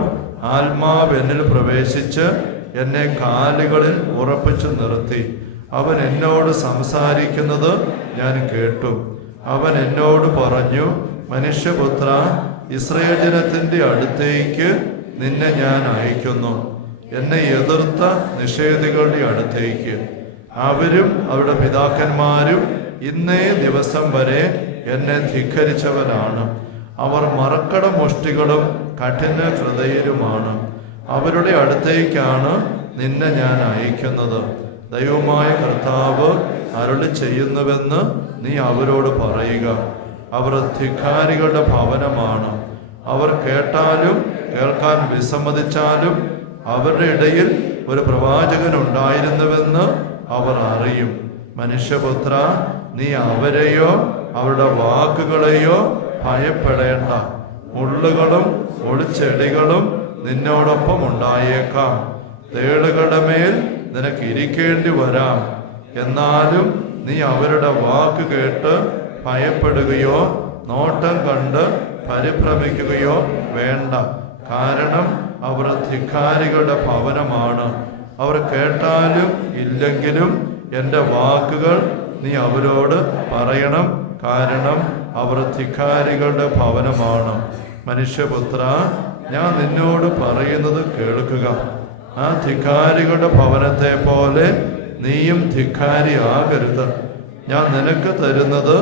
ആത്മാവ് എന്നിൽ പ്രവേശിച്ച് എന്നെ കാലുകളിൽ ഉറപ്പിച്ചു നിർത്തി. അവൻ എന്നോട് സംസാരിക്കുന്നത് ഞാൻ കേട്ടു. അവൻ എന്നോട് പറഞ്ഞു, മനുഷ്യപുത്ര, ഇസ്രായേൽ ജനത്തിന്റെ അടുത്തേക്ക് നിന്നെ ഞാൻ അയക്കുന്നു, എന്നെ എതിർത്ത നിഷേധികളുടെ അടുത്തേക്ക്. അവരും അവരുടെ പിതാക്കന്മാരും ഇന്നേ ദിവസം വരെ എന്നെ ധിക്കരിച്ചവരാണ്. അവർ മറക്കട മുഷ്ടികളും കഠിന ഹൃദയരുമാണ്. അവരുടെ അടുത്തേക്കാണ് നിന്നെ ഞാൻ അയക്കുന്നത്. ദൈവമായ കർത്താവ് അരുളി ചെയ്യുന്നുവെന്ന് നീ അവരോട് പറയുക. അവർ ധിക്കാരികളുടെ ഭവനമാണ്. അവർ കേട്ടാലും കേൾക്കാൻ വിസമ്മതിച്ചാലും അവരുടെ ഇടയിൽ ഒരു പ്രവാചകൻ ഉണ്ടായിരുന്നുവെന്ന് അവർ അറിയും. മനുഷ്യപുത്ര, നീ അവരെയോ അവരുടെ വാക്കുകളെയോ ഭയപ്പെടേണ്ട. മുള്ളുകളും ഒളിച്ചെടികളും നിന്നോടൊപ്പം ഉണ്ടായേക്കാം. തേളുകളുടെ മേൽ നിനക്ക് ഇരിക്കേണ്ടി വരാം. എന്നാലും നീ അവരുടെ വാക്ക് കേട്ട് ഭയപ്പെടുകയോ നോട്ടം കണ്ട് പരിഭ്രമിക്കുകയോ വേണ്ട. കാരണം അവർ ധിക്കാരികളുടെ ഭവനമാണ്. അവർ കേട്ടാലും ഇല്ലെങ്കിലും എൻ്റെ വാക്കുകൾ നീ അവരോട് പറയണം. കാരണം അവർ ധിക്കാരികളുടെ ഭവനമാണ്. മനുഷ്യപുത്ര, ഞാൻ നിന്നോട് പറയുന്നത് കേൾക്കുക. ആ ധിക്കാരികളുടെ ഭവനത്തെ പോലെ നീയും ധിക്കാരി ആകരുത്. ഞാൻ നിനക്ക് തരുന്നത്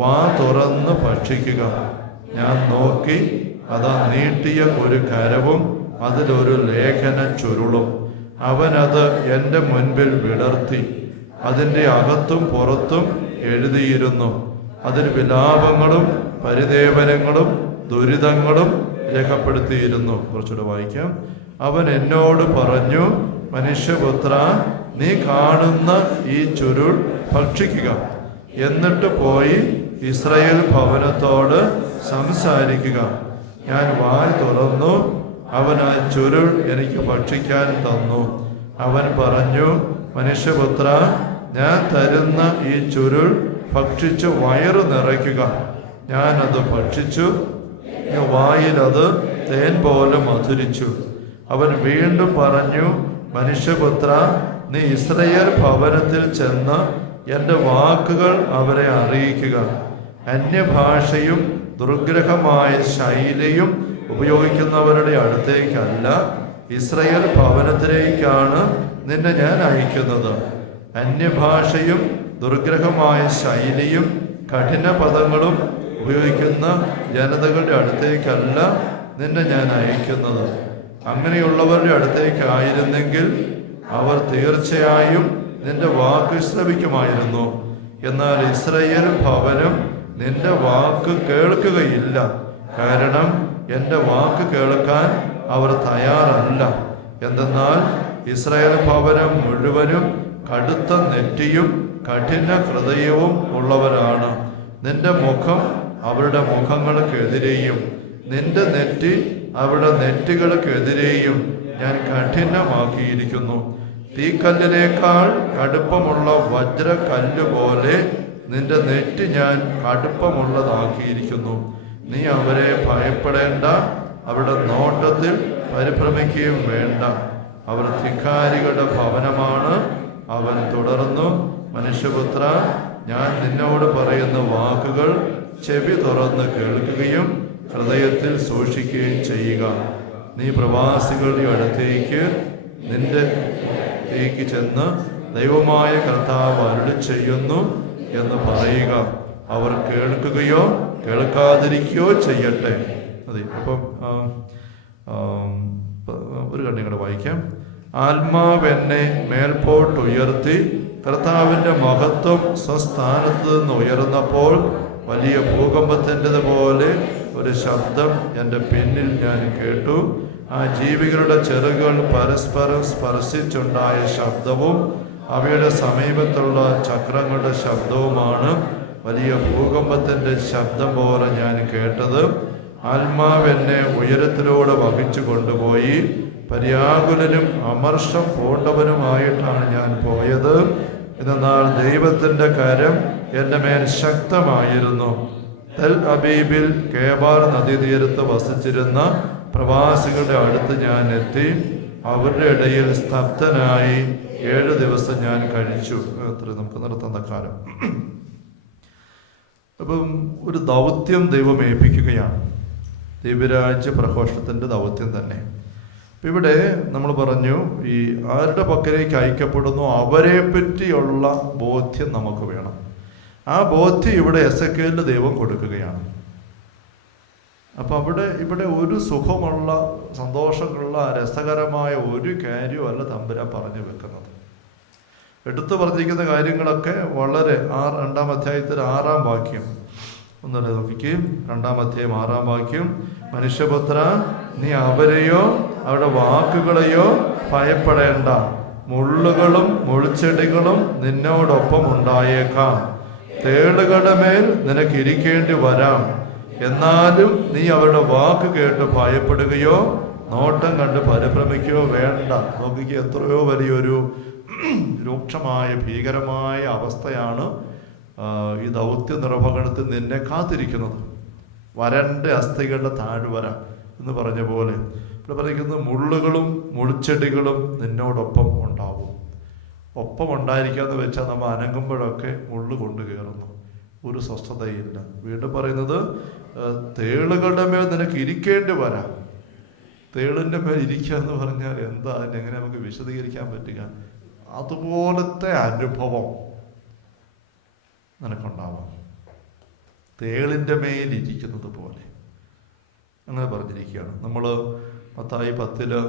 വാ തുറന്ന് ഭക്ഷിക്കുക. ഞാൻ നോക്കി, അതാ നീട്ടിയ ഒരു കരവും അതിലൊരു ലേഖന ചുരുളും. അവനത് എൻ്റെ മുൻപിൽ വിടർത്തി. അതിൻ്റെ അകത്തും പുറത്തും എഴുതിയിരുന്നു. അതിന് വിലാപങ്ങളും പരിദേവനങ്ങളും ദുരിതങ്ങളും രേഖപ്പെടുത്തിയിരുന്നു. കുറച്ചുകൂടെ വായിക്കാം. അവൻ എന്നോട് പറഞ്ഞു, മനുഷ്യപുത്ര, നീ കാണുന്ന ഈ ചുരുൾ ഭക്ഷിക്കുക. എന്നിട്ട് പോയി ഇസ്രായേൽ ഭവനത്തോട് സംസാരിക്കുക. ഞാൻ വാൽ തുറന്നു. അവൻ ആ ചുരുൾ എനിക്ക് ഭക്ഷിക്കാൻ തന്നു. അവൻ പറഞ്ഞു, മനുഷ്യപുത്ര, ഞാൻ തരുന്ന ഈ ചുരുൾ ഭക്ഷിച്ച് വയറ് നിറയ്ക്കുക. ഞാനത് ഭക്ഷിച്ചു. വായിലത് തേൻ പോലെ മധുരിച്ചു. അവൻ വീണ്ടും പറഞ്ഞു, മനുഷ്യപുത്ര, നീ ഇസ്രായേൽ ഭവനത്തിൽ ചെന്ന് എൻ്റെ വാക്കുകൾ അവരെ അറിയിക്കുക. അന്യഭാഷയും ദുർഗ്രഹമായ ശൈലിയും ഉപയോഗിക്കുന്നവരുടെ അടുത്തേക്കല്ല, ഇസ്രായേൽ ഭവനത്തിലേക്കാണ് നിന്നെ ഞാൻ അയക്കുന്നത്. അന്യഭാഷയും ദുർഗ്രഹമായ ശൈലിയും കഠിന പദങ്ങളും ഉപയോഗിക്കുന്ന ജനതകളുടെ അടുത്തേക്കല്ല നിന്നെ ഞാൻ അയക്കുന്നത്. അങ്ങനെയുള്ളവരുടെ അടുത്തേക്കായിരുന്നെങ്കിൽ അവർ തീർച്ചയായും നിന്റെ വാക്ക് ശ്രവിക്കുമായിരുന്നു. എന്നാൽ ഇസ്രായേൽ ഭവനം നിന്റെ വാക്ക് കേൾക്കുകയില്ല. കാരണം എൻ്റെ വാക്ക് കേൾക്കാൻ അവർ തയ്യാറല്ല. എന്തെന്നാൽ ഇസ്രായേൽ ഭവനം മുഴുവനും കടുത്ത നെറ്റിയും കഠിന ഹൃദയവും ഉള്ളവരാണ്. നിന്റെ മുഖം അവരുടെ മുഖങ്ങൾക്കെതിരെയും നിന്റെ നെറ്റി അവരുടെ നെറ്റികൾക്കെതിരെയും ഞാൻ കഠിനമാക്കിയിരിക്കുന്നു. തീക്കല്ലിനേക്കാൾ കടുപ്പമുള്ള വജ്രക്കല്ല് പോലെ നിന്റെ നെറ്റി ഞാൻ കടുപ്പമുള്ളതാക്കിയിരിക്കുന്നു. നീ അവരെ ഭയപ്പെടേണ്ട, അവരുടെ നോട്ടത്തിൽ പരിഭ്രമിക്കുകയും വേണ്ട. അവർ ധിക്കാരികളുടെ ഭവനമാണ്. അവൻ തുടർന്നു, മനുഷ്യപുത്ര, ഞാൻ നിന്നോട് പറയുന്ന വാക്കുകൾ ചെവി തുറന്ന് കേൾക്കുകയും ഹൃദയത്തിൽ സൂക്ഷിക്കുകയും ചെയ്യുക. നീ പ്രവാസികളുടെ അടുത്തേക്ക് ചെന്ന് ദൈവമായ കർത്താവ് അരുളി ചെയ്യുന്നു എന്ന് പറയുക. അവർ കേൾക്കുകയോ കേൾക്കാതിരിക്കുകയോ ചെയ്യട്ടെ. അതെ, അപ്പം ഒരു കണ്ണി കൂടെ വായിക്കാം. ആത്മാവ് എന്നെ മേൽപോട്ടുയർത്തി കർത്താവിൻ്റെ മഹത്വം സ്വസ്ഥാനത്ത് നിന്ന് ഉയർന്നപ്പോൾ വലിയ ഭൂകമ്പത്തിൻ്റെത് പോലെ ഒരു ശബ്ദം എൻ്റെ പിന്നിൽ ഞാൻ കേട്ടു. ആ ജീവികളുടെ ചെറുകൾ പരസ്പരം സ്പർശിച്ചുണ്ടായ ശബ്ദവും അവയുടെ സമീപത്തുള്ള ചക്രങ്ങളുടെ ശബ്ദവുമാണ് വലിയ ഭൂകമ്പത്തിൻ്റെ ശബ്ദം പോലെ ഞാൻ കേട്ടത്. ആത്മാവ് എന്നെ ഉയരത്തിലൂടെ വഹിച്ചു കൊണ്ടുപോയി. പര്യാകുലനും അമർഷം പൂണ്ടവനുമായിട്ടാണ് ഞാൻ പോയത്. എന്നാൽ ദൈവത്തിൻ്റെ കരം എൻ്റെ മേൽ ശക്തമായിരുന്നു. തെൽ അബീബിൽ കേബാർ നദീതീരത്ത് വസിച്ചിരുന്ന പ്രവാസികളുടെ അടുത്ത് ഞാൻ എത്തി. അവരുടെ ഇടയിൽ സ്തബ്ധനായി 7 ദിവസം ഞാൻ കഴിച്ചു. അത്ര നമുക്ക് നിർത്തുന്ന കാലം. അപ്പം ഒരു ദൗത്യം ദൈവം ഏൽപ്പിക്കുകയാണ്. ദൈവരാജ്യ പ്രഘോഷത്തിൻ്റെ ദൗത്യം തന്നെ. അപ്പം ഇവിടെ നമ്മൾ പറഞ്ഞു, ഈ ആരുടെ പക്കലേക്ക് അയക്കപ്പെടുന്നു അവരെ പറ്റിയുള്ള ബോധ്യം നമുക്ക് വേണം. ആ ബോധ്യം ഇവിടെ എസെക്കേലിന് ദൈവം കൊടുക്കുകയാണ്. അപ്പം ഇവിടെ ഒരു സുഖമുള്ള സന്തോഷമുള്ള രസകരമായ ഒരു കാര്യമല്ല തമ്പുരാൻ പറഞ്ഞു വെക്കുന്നത്. എടുത്തു പറഞ്ഞിരിക്കുന്ന കാര്യങ്ങളൊക്കെ വളരെ 2-ാം അധ്യായത്തിൽ 6-ാം വാക്യം ഒന്നല്ലേ നോക്കിക്ക്. 2-ാം അധ്യായം 6-ാം വാക്യം, മനുഷ്യപുത്ര, നീ അവരെയോ അവരുടെ വാക്കുകളെയോ ഭയപ്പെടേണ്ട. മുള്ളുകളും മുൾച്ചെടികളും നിന്നോടൊപ്പം ഉണ്ടായേക്കാം, തേളുകളുടെ മേൽ നിനക്ക് ഇരിക്കേണ്ടി വരാം. എന്നാലും നീ അവരുടെ വാക്ക് കേട്ട് ഭയപ്പെടുകയോ നോട്ടം കണ്ട് പരിഭ്രമിക്കുകയോ വേണ്ട. നോക്കിക്ക്, എത്രയോ വലിയൊരു രൂക്ഷമായ ഭീകരമായ അവസ്ഥയാണ് ഈ ദൗത്യ നിർവഹണത്തിൽ നിന്നെ കാത്തിരിക്കുന്നത്. വരണ്ട അസ്ഥികളുടെ താഴ്വര എന്ന് പറഞ്ഞ പോലെ ഇവിടെ പറയുന്നത്, മുള്ളുകളും മുൾച്ചെടികളും നിന്നോടൊപ്പം ഉണ്ടാവും. ഒപ്പം ഉണ്ടായിരിക്കാന്ന് വെച്ചാൽ നമ്മൾ അനങ്ങുമ്പോഴൊക്കെ മുള്ളു കൊണ്ട് കയറുന്നു, ഒരു സ്വസ്ഥതയില്ല. വീണ്ടും പറയുന്നത്, തേളുകളുടെ മേൽ നിനക്ക് ഇരിക്കേണ്ടി വരാം. തേളിൻ്റെ മേൽ ഇരിക്കുക എന്ന് പറഞ്ഞാൽ എന്താ, അതിനെങ്ങനെ നമുക്ക് വിശദീകരിക്കാൻ പറ്റുക? അതുപോലത്തെ അനുഭവം നിനക്കുണ്ടാവാം, തേളിൻ്റെ മേലിരിക്കുന്നത് പോലെ. അങ്ങനെ പറഞ്ഞിരിക്കുകയാണ്. നമ്മൾ മത്തായി 10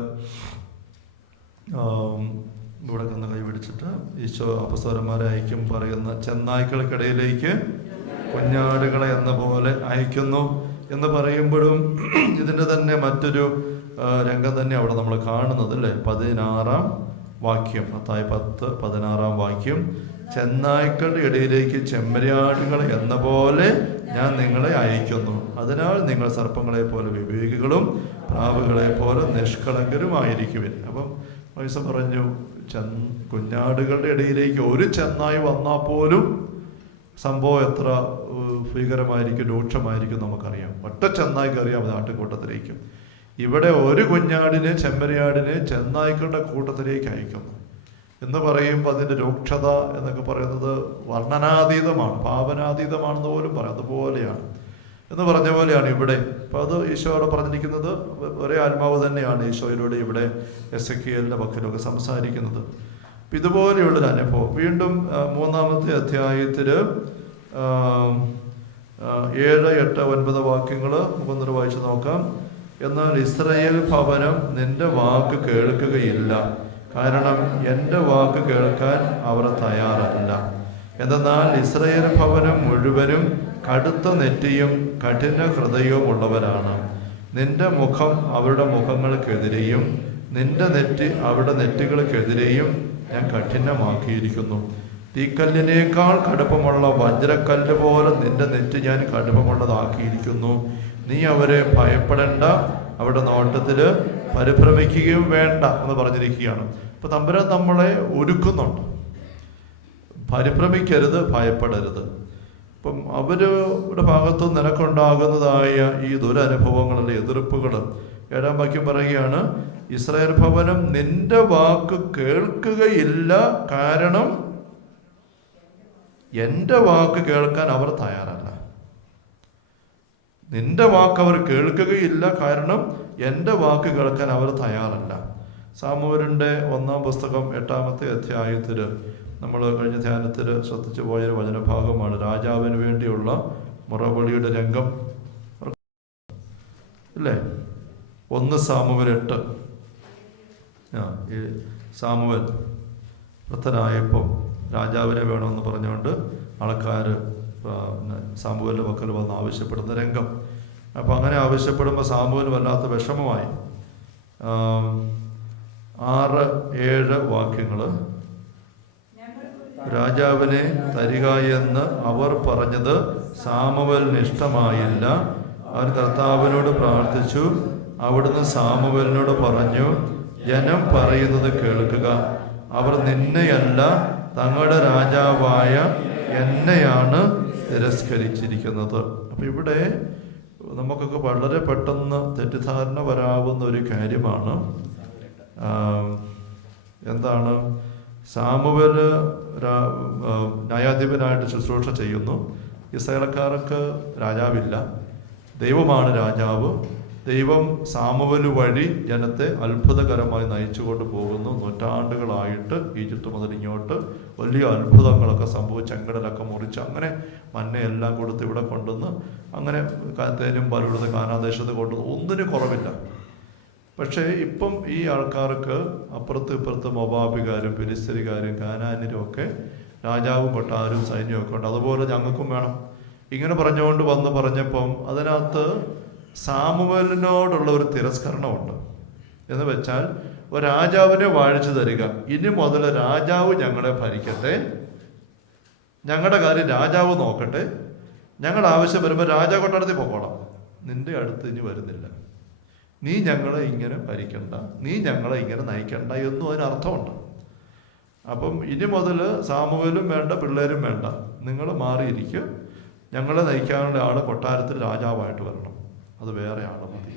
ഇവിടെ നിന്ന് കൈപിടിച്ചിട്ട് ഈശോ അപ്പസ്തലന്മാരെ അയക്കും പറയുന്ന, ചെന്നായ്ക്കൾക്കിടയിലേക്ക് കുഞ്ഞാടുകളെ എന്ന പോലെ അയക്കുന്നു എന്ന് പറയുമ്പോഴും ഇതിൻ്റെ തന്നെ മറ്റൊരു രംഗം തന്നെ അവിടെ നമ്മൾ കാണുന്നത് അല്ലേ. 16-ാം വാക്യം, മത്തായി 10:16 വാക്യം, ചെന്നായ്ക്കളുടെ ഇടയിലേക്ക് ചെമ്മരിയാടുകൾ എന്ന പോലെ ഞാൻ നിങ്ങളെ അയക്കുന്നു. അതിനാൽ നിങ്ങൾ സർപ്പങ്ങളെ പോലെ വിവേകികളും പ്രാവുകളെ പോലെ നിഷ്കളങ്കരുമായിരിക്കുവിൻ. അപ്പം പൈസ പറഞ്ഞു, കുഞ്ഞാടുകളുടെ ഇടയിലേക്ക് ഒരു ചെന്നായി വന്നാൽ പോലും സംഭവം എത്ര ഭീകരമായിരിക്കും, രൂക്ഷമായിരിക്കും നമുക്കറിയാം. ഒറ്റ ചെന്നായിക്ക് അറിയാം അത് ആട്ടുകൂട്ടത്തിലേക്കും. ഇവിടെ ഒരു കുഞ്ഞാടിനെ, ചെമ്മരിയാടിനെ ചെന്നായ്ക്കളുടെ കൂട്ടത്തിലേക്ക് അയക്കുന്നു എന്ന് പറയുമ്പോൾ അതിൻ്റെ രൂക്ഷത എന്നൊക്കെ പറയുന്നത് വർണ്ണനാതീതമാണ്, പാപനാതീതമാണെന്ന് പോലും പറയാം. അതുപോലെയാണ് എന്ന് പറഞ്ഞ പോലെയാണ് ഇവിടെ. അപ്പം അത് ഈശോയോടെ പറഞ്ഞിരിക്കുന്നത് ഒരേ ആത്മാവ് തന്നെയാണ് ഈശോയിലൂടെ ഇവിടെ എസെക്കിയേലിൻ്റെ പക്കലൊക്കെ സംസാരിക്കുന്നത്. അപ്പം ഇതുപോലെയുള്ളൊരു അനുഭവം വീണ്ടും 3-ാമത്തെ അധ്യായത്തിൽ 7, 8, 9 വാക്യങ്ങൾ നമുക്കൊന്നൊരു വായിച്ച് നോക്കാം. എന്നാൽ ഇസ്രായേൽ ഭവനം നിന്റെ വാക്ക് കേൾക്കുകയില്ല, കാരണം എൻ്റെ വാക്ക് കേൾക്കാൻ അവർ തയ്യാറല്ല. എന്നാൽ ഇസ്രായേൽ ഭവനം മുഴുവനും കടുത്ത നെറ്റിയും കഠിന ഹൃദയവും ഉള്ളവരാണ്. നിന്റെ മുഖം അവരുടെ മുഖങ്ങൾക്കെതിരെയും നിന്റെ നെറ്റി അവരുടെ നെറ്റികൾക്കെതിരെയും ഞാൻ കഠിനമാക്കിയിരിക്കുന്നു. തീക്കല്ലിനേക്കാൾ കടുപ്പമുള്ള വജ്രക്കല്ല് പോലെ നിന്റെ നെറ്റി ഞാൻ കടുപ്പമുള്ളതാക്കിയിരിക്കുന്നു. നീ അവരെ ഭയപ്പെടേണ്ട, അവരുടെ നോട്ടത്തിൽ പരിഭ്രമിക്കുകയും വേണ്ട എന്ന് പറഞ്ഞിരിക്കുകയാണ്. അപ്പം തമ്പുരാൻ നമ്മളെ ഒരുക്കുന്നുണ്ട്. പരിഭ്രമിക്കരുത്, ഭയപ്പെടരുത്. അപ്പം അവരുടെ ഭാഗത്തു നിനക്കുണ്ടാകുന്നതായ ഈ ദുരനുഭവങ്ങളുടെ എതിർപ്പുകൾ 7-ാം വാക്യം പറയുകയാണ്, ഇസ്രായേൽ ഭവനം നിന്റെ വാക്ക് കേൾക്കുകയില്ല, കാരണം എൻ്റെ വാക്ക് കേൾക്കാൻ അവർ തയ്യാറല്ല. നിന്റെ വാക്ക് അവർ കേൾക്കുകയില്ല, കാരണം എൻ്റെ വാക്ക് കേൾക്കാൻ അവർ തയ്യാറല്ല. സാമുവേലിൻ്റെ 1-ാം പുസ്തകം 8-ാമത്തെ അധ്യായത്തിൽ നമ്മൾ കഴിഞ്ഞ ധ്യാനത്തിൽ ശ്രദ്ധിച്ചു പോയൊരു വചനഭാഗമാണ്. രാജാവിന് വേണ്ടിയുള്ള മുറവിളിയുടെ രംഗം ഇല്ലേ. 1 സാമുവേൽ 8. ഈ സാമുവേൽ വൃദ്ധനായപ്പം രാജാവിനെ വേണമെന്ന് പറഞ്ഞുകൊണ്ട് ആൾക്കാർ സാമുവേലിൻ്റെ പക്കൽ വന്ന് ആവശ്യപ്പെടുന്ന രംഗം. അപ്പം അങ്ങനെ ആവശ്യപ്പെടുമ്പോൾ സാമുവേൽ വല്ലാത്ത വിഷമമായി. 6, 7 വാക്യങ്ങൾ, രാജാവിനെ തരിക എന്ന് അവർ പറഞ്ഞത് സാമുവേലിന് ഇഷ്ടമായില്ല. അവൻ കർത്താവിനോട് പ്രാർത്ഥിച്ചു. അവിടുന്ന് സാമുവേലിനോട് പറഞ്ഞു, ജനം പറയുന്നത് കേൾക്കുക, അവർ നിന്നെയല്ല തങ്ങളുടെ രാജാവായ എന്നെയാണ് തിരസ്കരിച്ചിരിക്കുന്നത്. അപ്പം ഇവിടെ നമുക്കൊക്കെ വളരെ പെട്ടെന്ന് തെറ്റിദ്ധാരണ വരാവുന്ന ഒരു കാര്യമാണ്. എന്താണ്, സാമുവേൽ ന്യായാധിപനായിട്ട് ശുശ്രൂഷ ചെയ്യുന്നു. ഇസ്രായേൽക്കാർക്ക് രാജാവില്ല, ദൈവമാണ് രാജാവ്. ദൈവം സാമുവേൽ വഴി ജനത്തെ അത്ഭുതകരമായി നയിച്ചുകൊണ്ട് പോകുന്നു. നൂറ്റാണ്ടുകളായിട്ട് ഈജിപ്ത് മുതൽ ഇങ്ങോട്ട് വലിയ അത്ഭുതങ്ങളൊക്കെ സംഭവിച്ച് ചെങ്കടലൊക്കെ മുറിച്ച് അങ്ങനെ മന്നയെല്ലാം കൊടുത്ത് ഇവിടെ കൊണ്ടുവന്ന് അങ്ങനെ തേനും പാലുള്ളത് കാനാദേശത്ത് കൊണ്ടുവന്ന് ഒന്നിനും കുറവില്ല. പക്ഷേ ഇപ്പം ഈ ആൾക്കാർക്ക് അപ്പുറത്ത് ഇപ്പുറത്ത് മൊബാബികാരും ഫിലിസ്തീൻകാരും കാനാന്യരും ഒക്കെ രാജാവും കൊട്ടാരും സൈന്യവും ഒക്കെ ഉണ്ട്, അതുപോലെ ഞങ്ങൾക്കും വേണം. ഇങ്ങനെ പറഞ്ഞുകൊണ്ട് പറഞ്ഞപ്പം അതിനകത്ത് സാമുവേലിനോടുള്ള ഒരു തിരസ്കരണമുണ്ട്. എന്ന് വെച്ചാൽ ഒരു രാജാവിനെ വാഴിച്ചു തരിക, ഇനി മുതൽ രാജാവ് ഞങ്ങളെ ഭരിക്കട്ടെ, ഞങ്ങളുടെ കാര്യം രാജാവ് നോക്കട്ടെ, ഞങ്ങളുടെ ആവശ്യം വരുമ്പോൾ രാജാകൊട്ടാരത്തിൽ പോകണം, നിന്റെ അടുത്ത് ഇനി വരുന്നില്ല, നീ ഞങ്ങളെ ഇങ്ങനെ ഭരിക്കണ്ട, നീ ഞങ്ങളെ ഇങ്ങനെ നയിക്കണ്ട എന്നും അതിനർത്ഥമുണ്ട്. അപ്പം ഇനി മുതൽ സാമുവേലും വേണ്ട, പിള്ളേരും വേണ്ട, നിങ്ങൾ മാറിയിരിക്കുക, ഞങ്ങളെ നയിക്കാനുള്ള ആൾ കൊട്ടാരത്തിൽ രാജാവായിട്ട് വരണം, അത് വേറെ ആൾ മതി.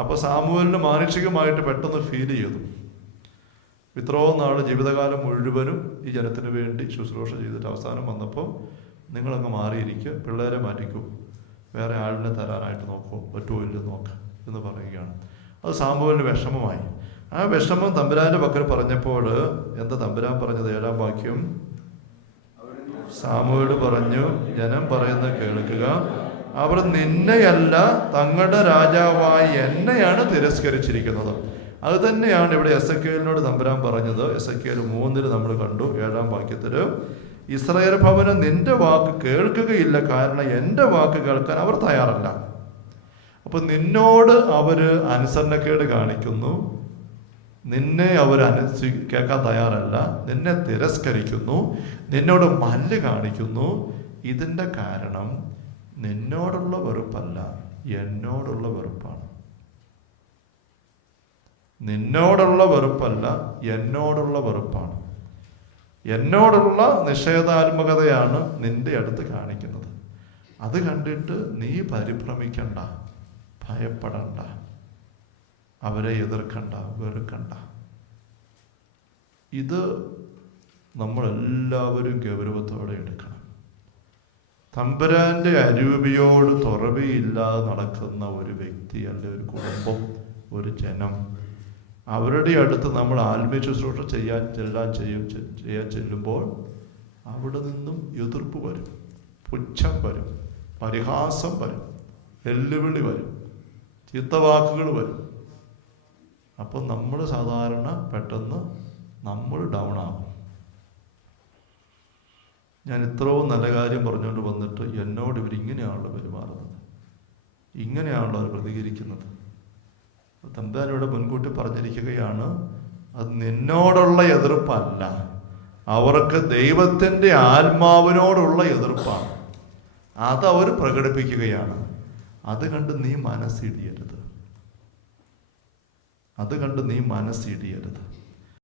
അപ്പോൾ സാമുവേലിന് മാനുഷികമായിട്ട് പെട്ടെന്ന് ഫീൽ ചെയ്തു, ഇത്രയും നാൾ ജീവിതകാലം മുഴുവനും ഈ ജനത്തിന് വേണ്ടി ശുശ്രൂഷ ചെയ്തിട്ട് അവസാനം വന്നപ്പോൾ നിങ്ങളങ്ങ് മാറിയിരിക്കുക, പിള്ളേരെ മാറ്റിക്കൂ, വേറെ ആളിനെ തരാനായിട്ട് നോക്കൂ, പറ്റുമോ ഇല്ലെന്ന് നോക്കുക എന്ന് പറയുകയാണ്. അത് സാമുവേലിന് വിഷമമായി. ആ വിഷമം തമ്പുരാന്റെ പക്കൽ പറഞ്ഞപ്പോൾ എന്താ തമ്പുരാൻ പറഞ്ഞത്? 7-ാം വാക്യം, സാമുവേൽ പറഞ്ഞു, ജനം പറയുന്നത് കേൾക്കുക, അവർ നിന്നെയല്ല തങ്ങളുടെ രാജാവായി എന്നെയാണ് തിരസ്കരിച്ചിരിക്കുന്നത്. അത് തന്നെയാണ് ഇവിടെ എസെക്കിയേലിനോട് തമ്പുരാൻ പറഞ്ഞത്. എസെക്കിയേൽ 3 നമ്മൾ കണ്ടു, 7-ാം വാക്യത്തിൽ, ഇസ്രായേൽ ഭവനം നിന്റെ വാക്ക് കേൾക്കുകയില്ല, കാരണം എൻ്റെ വാക്ക് കേൾക്കാൻ അവർ തയ്യാറല്ല. അപ്പൊ നിന്നോട് അവര് അനുസരണക്കേട് കാണിക്കുന്നു, നിന്നെ അവർ കേൾക്കാൻ തയ്യാറല്ല, നിന്നെ തിരസ്കരിക്കുന്നു, നിന്നോട് മല്ല് കാണിക്കുന്നു. ഇതിൻ്റെ കാരണം നിന്നോടുള്ള വെറുപ്പല്ല, എന്നോടുള്ള വെറുപ്പാണ്. നിന്നോടുള്ള വെറുപ്പല്ല, എന്നോടുള്ള വെറുപ്പാണ്. എന്നോടുള്ള നിഷേധാത്മകതയാണ് നിന്റെ അടുത്ത് കാണിക്കുന്നത്. അത് കണ്ടിട്ട് നീ പരിഭ്രമിക്കണ്ട, ഭയപ്പെടണ്ട, അവരെ എതിർക്കണ്ട, വെറുക്കണ്ട. ഇത് നമ്മളെല്ലാവരും ഗൗരവത്തോടെ എടുക്കണം. തമ്പുരാന്റെ അരൂപിയോട് തുറവിയില്ലാതെ നടക്കുന്ന ഒരു വ്യക്തി, അല്ലെ ഒരു കുടുംബം, ഒരു ജനം, അവരുടെ അടുത്ത് നമ്മൾ ആത്മീയ ശുശ്രൂഷ ചെയ്യാൻ ചെല്ലുമ്പോൾ അവിടെ നിന്നും എതിർപ്പ് വരും, പുച്ഛം വരും, പരിഹാസം വരും, വെല്ലുവിളി വരും, ചീത്തവാക്കുകൾ വരും. അപ്പം നമ്മൾ സാധാരണ പെട്ടെന്ന് നമ്മൾ ഡൗൺ ആകും. ഞാൻ ഇത്രയും നല്ല കാര്യം പറഞ്ഞുകൊണ്ട് വന്നിട്ട് എന്നോട് ഇവരിങ്ങനെയാണല്ലോ പെരുമാറുന്നത്, ഇങ്ങനെയാണല്ലോ അവർ പ്രതികരിക്കുന്നത്. തമ്പുരാനിവിടെ മുൻകൂട്ടി പറഞ്ഞിരിക്കുകയാണ്, അത് നിന്നോടുള്ള എതിർപ്പല്ല, അവർക്ക് ദൈവത്തിൻ്റെ ആത്മാവിനോടുള്ള എതിർപ്പാണ്. അതവർ പ്രകടിപ്പിക്കുകയാണ്. അത് കണ്ട് നീ മനസ്സിടിയരുത്, അത് കണ്ട് നീ മനസ്സിടിയരുത്.